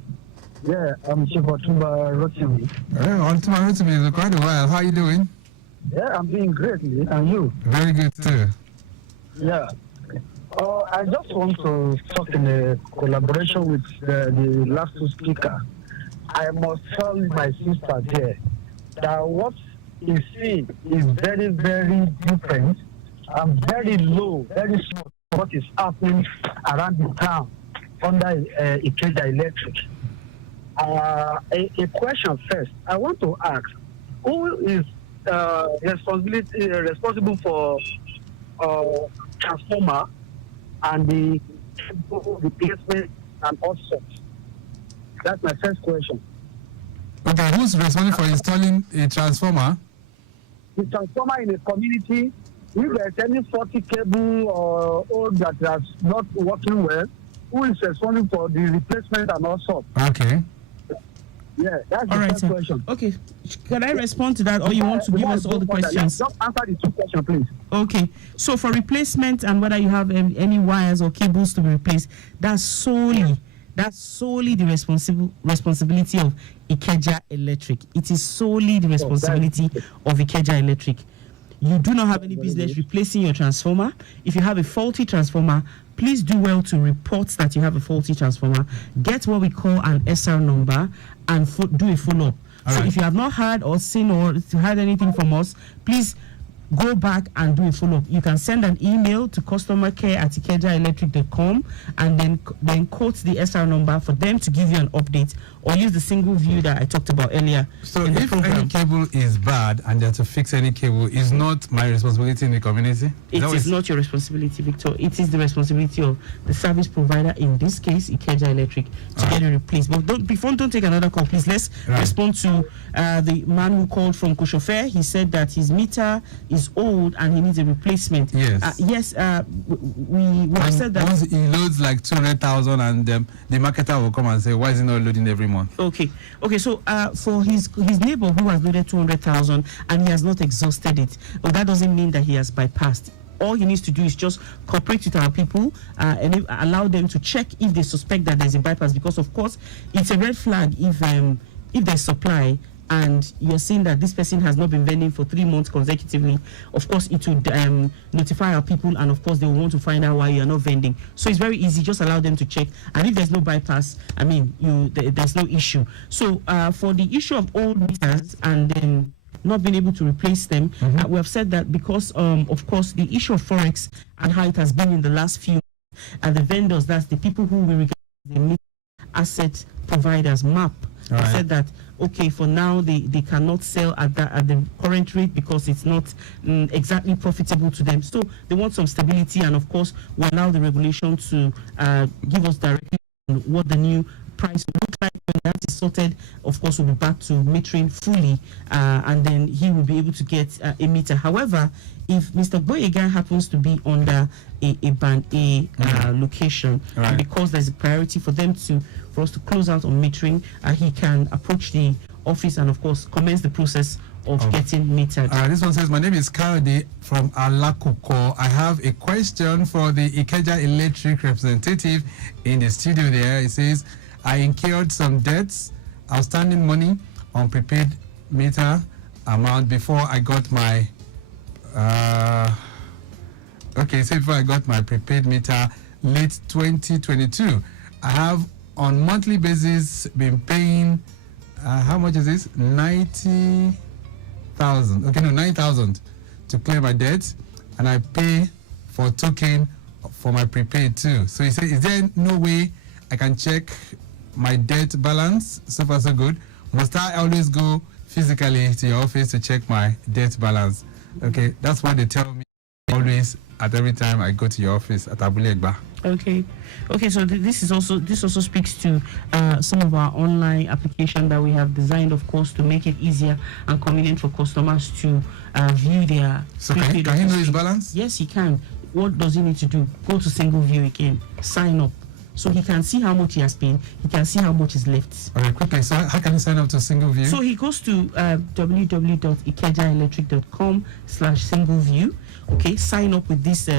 Yeah, I'm Chief Otumba Rotimi. Otumba Rotimi is quite a while. How are you doing? Yeah, I'm doing greatly. And you? Very good, too. Yeah. I just want to talk in a collaboration with the last two speakers. I must tell my sister there that what you see is very, very different and very low, very small what is happening around the town under Ikeja Electric. A question first. I want to ask, who is responsible for transformer and the replacement and all sorts? That's my first question. Okay, who's responsible for installing a transformer? The transformer in a community, if there's any faulty cable or old that is not working well, who is responsible for the replacement and all sorts? Okay. Yeah, that's all the right, first question. Okay, can I respond to that, or you want to give us all the questions? Just answer the two questions, please. Okay, so for replacement and whether you have any wires or cables to be replaced, that's solely the responsibility of Ikeja Electric. It is solely the responsibility of Ikeja Electric. you do not have any business replacing your transformer. If you have a faulty transformer, please do well to report that you have a faulty transformer. Get what we call an SR number and do a follow-up. So if you have not heard or seen or heard anything from us, please go back and do a follow-up. You can send an email to customercare@ikejaelectric.com and then quote the SR number for them to give you an update, or use the single view that I talked about earlier. So if any cable is bad and they have to fix any cable, is not my responsibility in the community? It is not your responsibility, Victor. It is the responsibility of the service provider, in this case, Ikeja Electric, to get it replaced. But don't take another call, please. Let's respond to the man who called from Koshofe. He said that his meter is old and he needs a replacement. Yes. We have said that. Once he loads like 200,000 and the marketer will come and say, why is he not loading every month? Okay. So for his neighbor who has loaded 200,000 and he has not exhausted it, well, that doesn't mean that he has bypassed. All he needs to do is just cooperate with our people and allow them to check if they suspect that there's a bypass, because of course it's a red flag if there's supply and you're seeing that this person has not been vending for 3 months consecutively. Of course, it would notify our people, and of course they will want to find out why you're not vending. So it's very easy. Just allow them to check, and if there's no bypass, I mean, there's no issue. So for the issue of old meters and then not being able to replace them, we have said that because of course the issue of forex and how it has been in the last few months, and the vendors, that's the people who we regard as the asset providers, MAP, said that okay, for now they cannot sell at the current rate because it's not exactly profitable to them. So they want some stability, and of course we allow the regulation to give us directly what the new price will look like. When that is sorted, of course we'll be back to metering fully, and then he will be able to get a meter. However, if Mr. Boyega happens to be under a band A location, and because there's a priority for us to close out on metering, he can approach the office and of course commence the process of getting metered. This one says, my name is Karode from Alakuko. I have a question for the Ikeja Electric representative in the studio there. It says, I incurred some debts, outstanding money on prepaid meter amount before I got my before I got my prepaid meter late 2022. I have on monthly basis been paying how much is this? 90,000. Okay, no, 9,000 to clear my debt, and I pay for token for my prepaid too. So he said, is there no way I can check my debt balance? So far so good. Must I always go physically to your office to check my debt balance? Okay, that's what they tell me always at every time I go to your office at Abulegba. Okay, so this also speaks to some of our online application that we have designed, of course, to make it easier and convenient for customers to view their. So can he know his balance? Yes, he can. What does he need to do? Go to single view again, sign up, so he can see how much he has paid. He can see how much is left. All right, quickly. So how can he sign up to single view? So he goes to www.ikejaelectric.com/single view. Okay, sign up with this.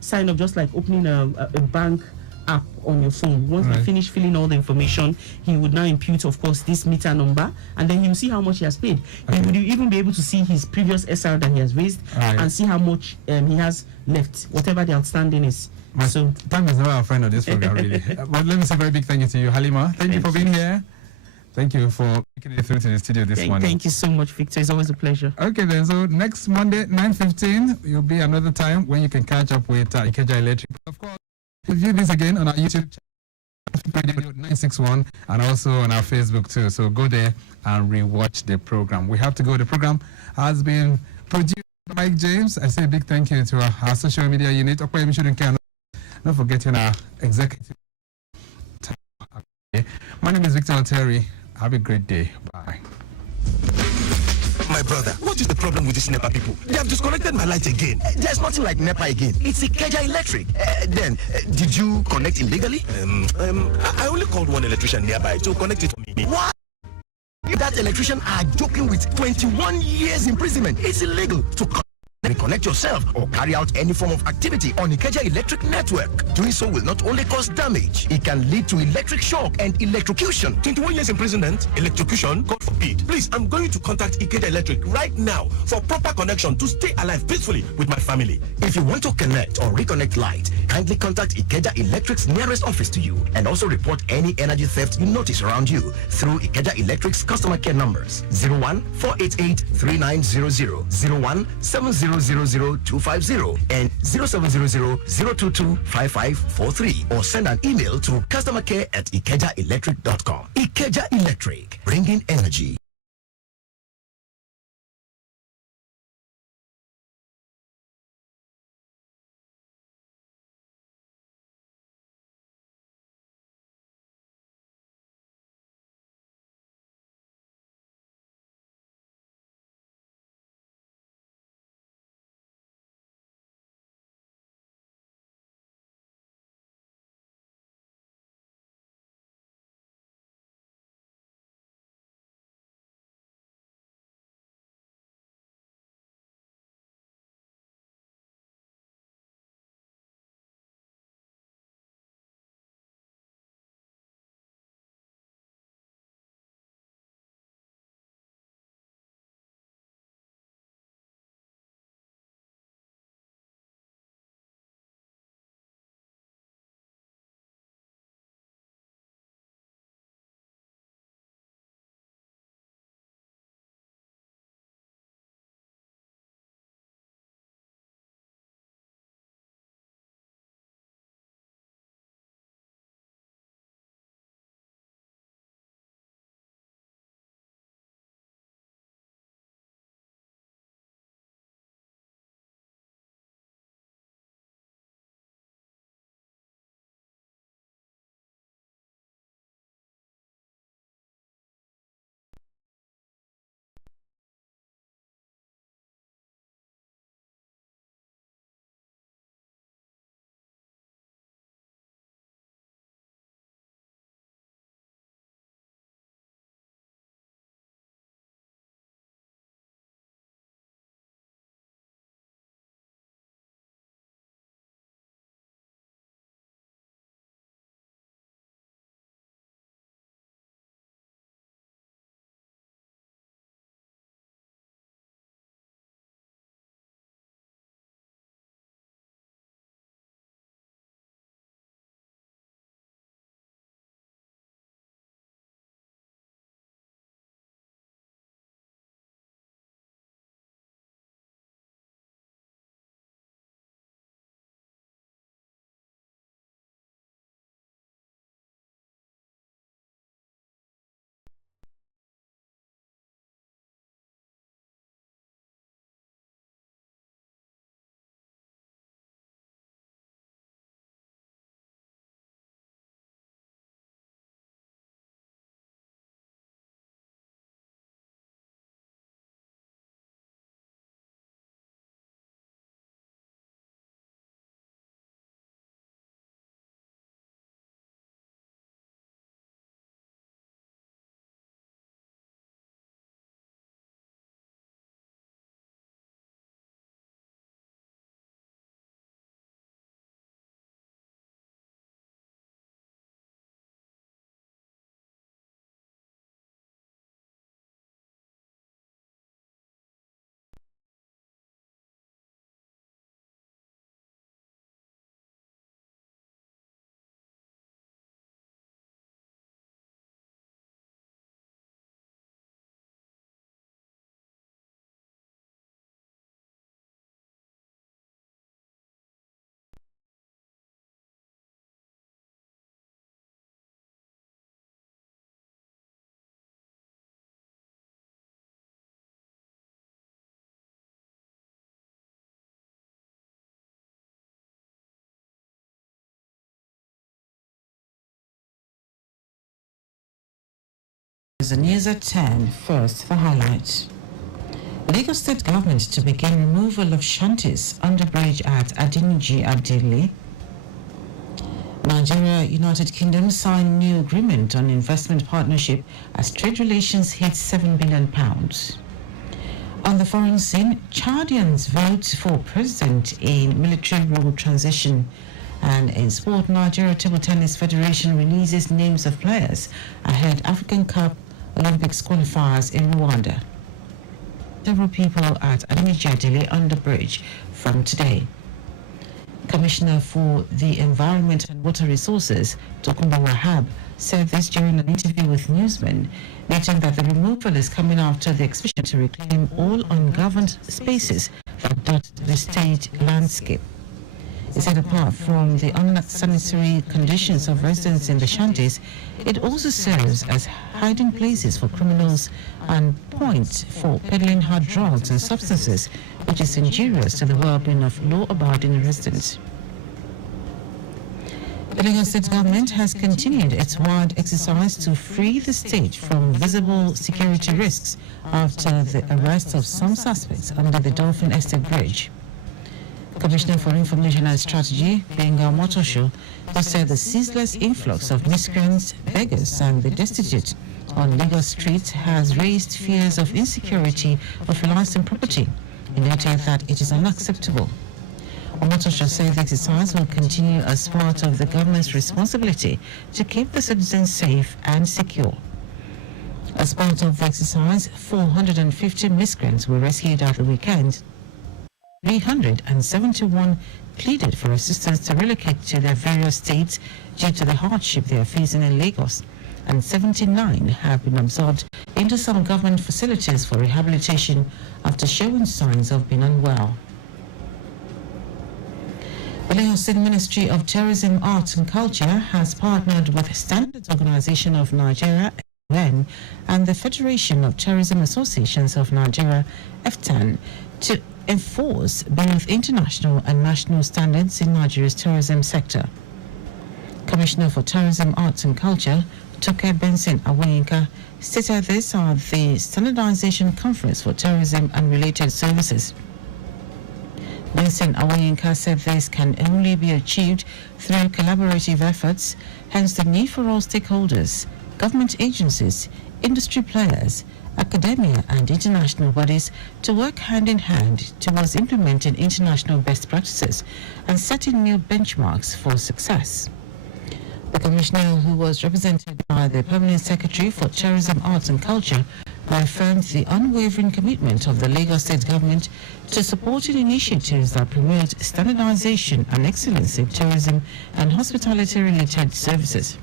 Sign up just like opening a bank app on your phone. Once you finish filling all the information, he would now impute, of course, this meter number, and then he will see how much he has paid. He would even be able to see his previous SR that he has raised and see how much he has left, whatever the outstanding is. So time is never our friend on this program, really. But let me say a very big thank you to you, Halima. Thank you for being here. Thank you for making it through to the studio this morning. Thank you so much, Victor. It's always a pleasure. Okay, then. So next Monday, 9:15, will be another time when you can catch up with Ikeja Electric. Of course, you view this again on our YouTube channel, 961, and also on our Facebook too. So go there and rewatch the program. We have to go. The program has been produced by Mike James. I say a big thank you to our social media unit. Not forgetting our executive. My name is Victor Oteri. Have a great day. Bye. My brother, what is the problem with these NEPA people? They have disconnected my light again. There's nothing like NEPA again. It's Ikeja Electric. Did you connect illegally? I only called one electrician nearby to connect it for me. What? That electrician are joking with 21 years imprisonment. It's illegal to reconnect yourself or carry out any form of activity on Ikeja electric network. Doing so will not only cause damage, it can lead to electric shock and electrocution. 21 years imprisonment, electrocution, God forbid. Please, I'm going to contact Ikeja Electric right now for proper connection to stay alive peacefully with my family. If you want to connect or reconnect light, kindly contact Ikeja Electric's nearest office to you and also report any energy theft you notice around you through Ikeja Electric's customer care numbers 01-488-3900, 01-7000-250 and 0700-022-5543 or send an email to customercare@ikejaelectric.com. Ikeja Electric, bringing energy. News at 10. First, the highlights. Lagos State government to begin removal of shanties under bridge at Adiniji Adili. Nigeria, United Kingdom sign new agreement on investment partnership as trade relations hit £7 billion. On the foreign scene, Chadians vote for president in military rule transition. And in sport, Nigeria Table Tennis Federation releases names of players ahead African Cup Olympics qualifiers in Rwanda. Several people at Adinijadele under bridge from today. Commissioner for the Environment and Water Resources, Tokumba Wahab, said this during an interview with newsmen, noting that the removal is coming after the expedition to reclaim all ungoverned spaces that dot the state landscape. He said apart from the unsanitary conditions of residents in the shanties, it also serves as hiding places for criminals and points for peddling hard drugs and substances, which is injurious to the well-being of law-abiding residents. The Lagos State government has continued its wide exercise to free the state from visible security risks after the arrest of some suspects under the Dolphin Estate Bridge. Commissioner for Information and Strategy, Benga Motosho, said the ceaseless influx of miscreants, beggars, and the destitute on Lagos streets has raised fears of insecurity of lives and property. He noted that it is unacceptable. Omotosho said the exercise will continue as part of the government's responsibility to keep the citizens safe and secure. As part of the exercise, 450 miscreants were rescued at the weekend. 371 pleaded for assistance to relocate to their various states due to the hardship they are facing in Lagos, and 79 have been absorbed into some government facilities for rehabilitation after showing signs of being unwell. The Lagos State Ministry of Tourism, Arts and Culture has partnered with Standards Organization of Nigeria, (SON), and the Federation of Tourism Associations of Nigeria, (FTAN), to enforce both international and national standards in Nigeria's tourism sector. Commissioner for Tourism, Arts and Culture, Toke Benson Awoyinka, stated this at the Standardization Conference for Tourism and Related Services. Benson Awoyinka said this can only be achieved through collaborative efforts, hence the need for all stakeholders, government agencies, industry players, academia and international bodies to work hand in hand towards implementing international best practices and setting new benchmarks for success. The commissioner, who was represented by the Permanent Secretary for Tourism, Arts and Culture, reaffirmed the unwavering commitment of the Lagos State government to supporting initiatives that promote standardization and excellence in tourism and hospitality-related services.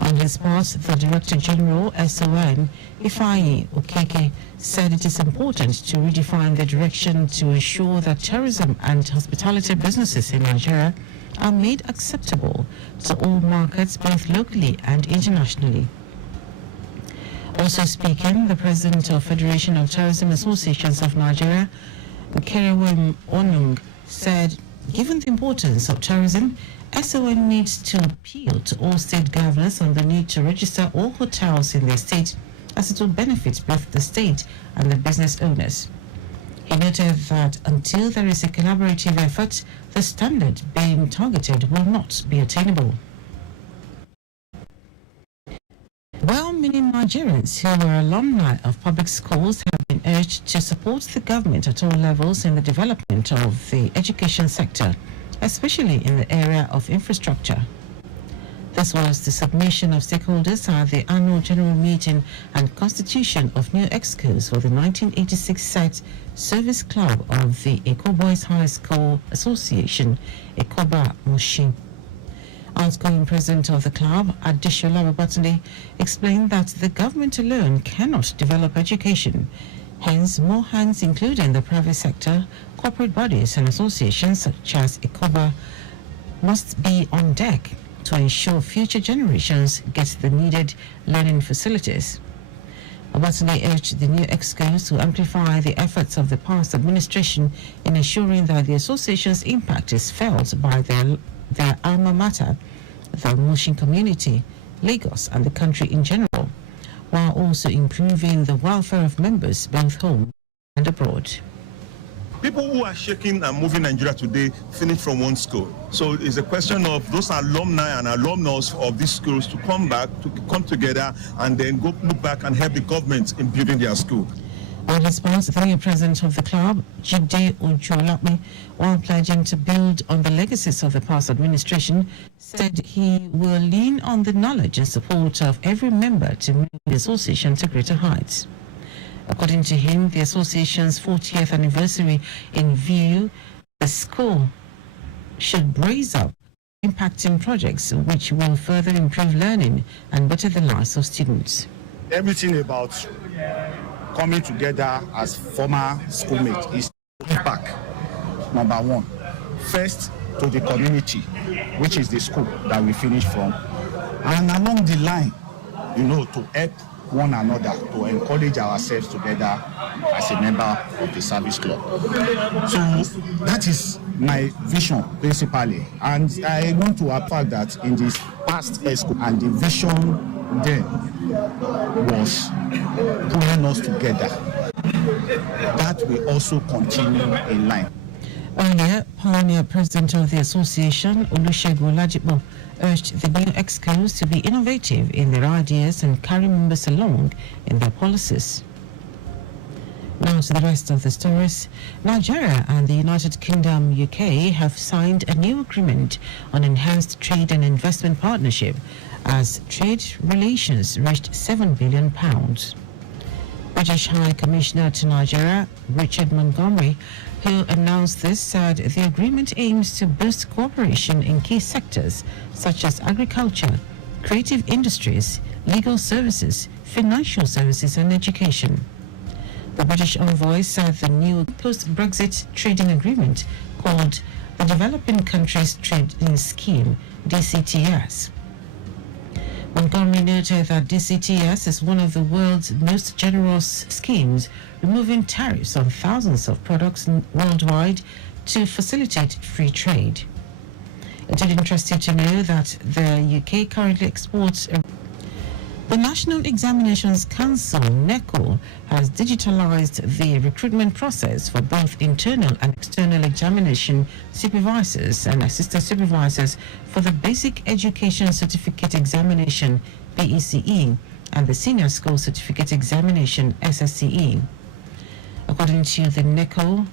On his part, the Director General, SON, Ifeanyi Okeke, said it is important to redefine the direction to ensure that tourism and hospitality businesses in Nigeria are made acceptable to all markets, both locally and internationally. Also speaking, the President of Federation of Tourism Associations of Nigeria, Kerewem Onung, said, given the importance of tourism, SON needs to appeal to all state governors on the need to register all hotels in their state, as it will benefit both the state and the business owners. He noted that until there is a collaborative effort, the standard being targeted will not be attainable. Well-meaning Nigerians who were alumni of public schools have been urged to support the government at all levels in the development of the education sector, especially in the area of infrastructure. This was the submission of stakeholders at the annual general meeting and constitution of new EXCOs for the 1986 set service club of the Eko Boys High School Association, Ekoba Mushin. Outgoing president of the club, Adeshola Babatunde, explained that the government alone cannot develop education. Hence, more hands, including the private sector, corporate bodies and associations such as Ekoba, must be on deck to ensure future generations get the needed learning facilities. Babatunde urged the new EXCOs to amplify the efforts of the past administration in ensuring that the association's impact is felt by their alma mater, the Mushin community, Lagos and the country in general, while also improving the welfare of members both home and abroad. People who are shaking and moving Nigeria today finish from one school. So it's a question of those alumni and alumnus of these schools to come back, to come together and then go look back and help the government in building their school. On his part, the new president of the club, Jide Ojolapme, while pledging to build on the legacies of the past administration, said he will lean on the knowledge and support of every member to move the association to greater heights. According to him, the association's 40th anniversary in view, the school should brace up impacting projects which will further improve learning and better the lives of students. Everything about coming together as former schoolmates is back. Number one, first to the community, which is the school that we finished from, and along the line, to help one another, to encourage ourselves together as a member of the service club. So that is my vision principally, and I want to affirm that in this past school, and the vision then was pulling us together. That will also continue in line. Earlier, pioneer president of the association, Olusegun Olajipo, urged the new exco to be innovative in their ideas and carry members along in their policies. Now to the rest of the stories. Nigeria and the United Kingdom UK have signed a new agreement on enhanced trade and investment partnership as trade relations reached £7 billion. British High Commissioner to Nigeria, Richard Montgomery, who announced this, said the agreement aims to boost cooperation in key sectors such as agriculture, creative industries, legal services, financial services and education. The British envoy said the new post-Brexit trading agreement, called the Developing Countries Trading Scheme, DCTS. Montgomery noted that DCTS is one of the world's most generous schemes, removing tariffs on thousands of products worldwide to facilitate free trade. It is interesting to know that the UK currently exports. The National Examinations Council, NECO, has digitalized the recruitment process for both internal and external examination supervisors and assistant supervisors for the Basic Education Certificate Examination, BECE, and the Senior School Certificate Examination, SSCE. According to the NECO,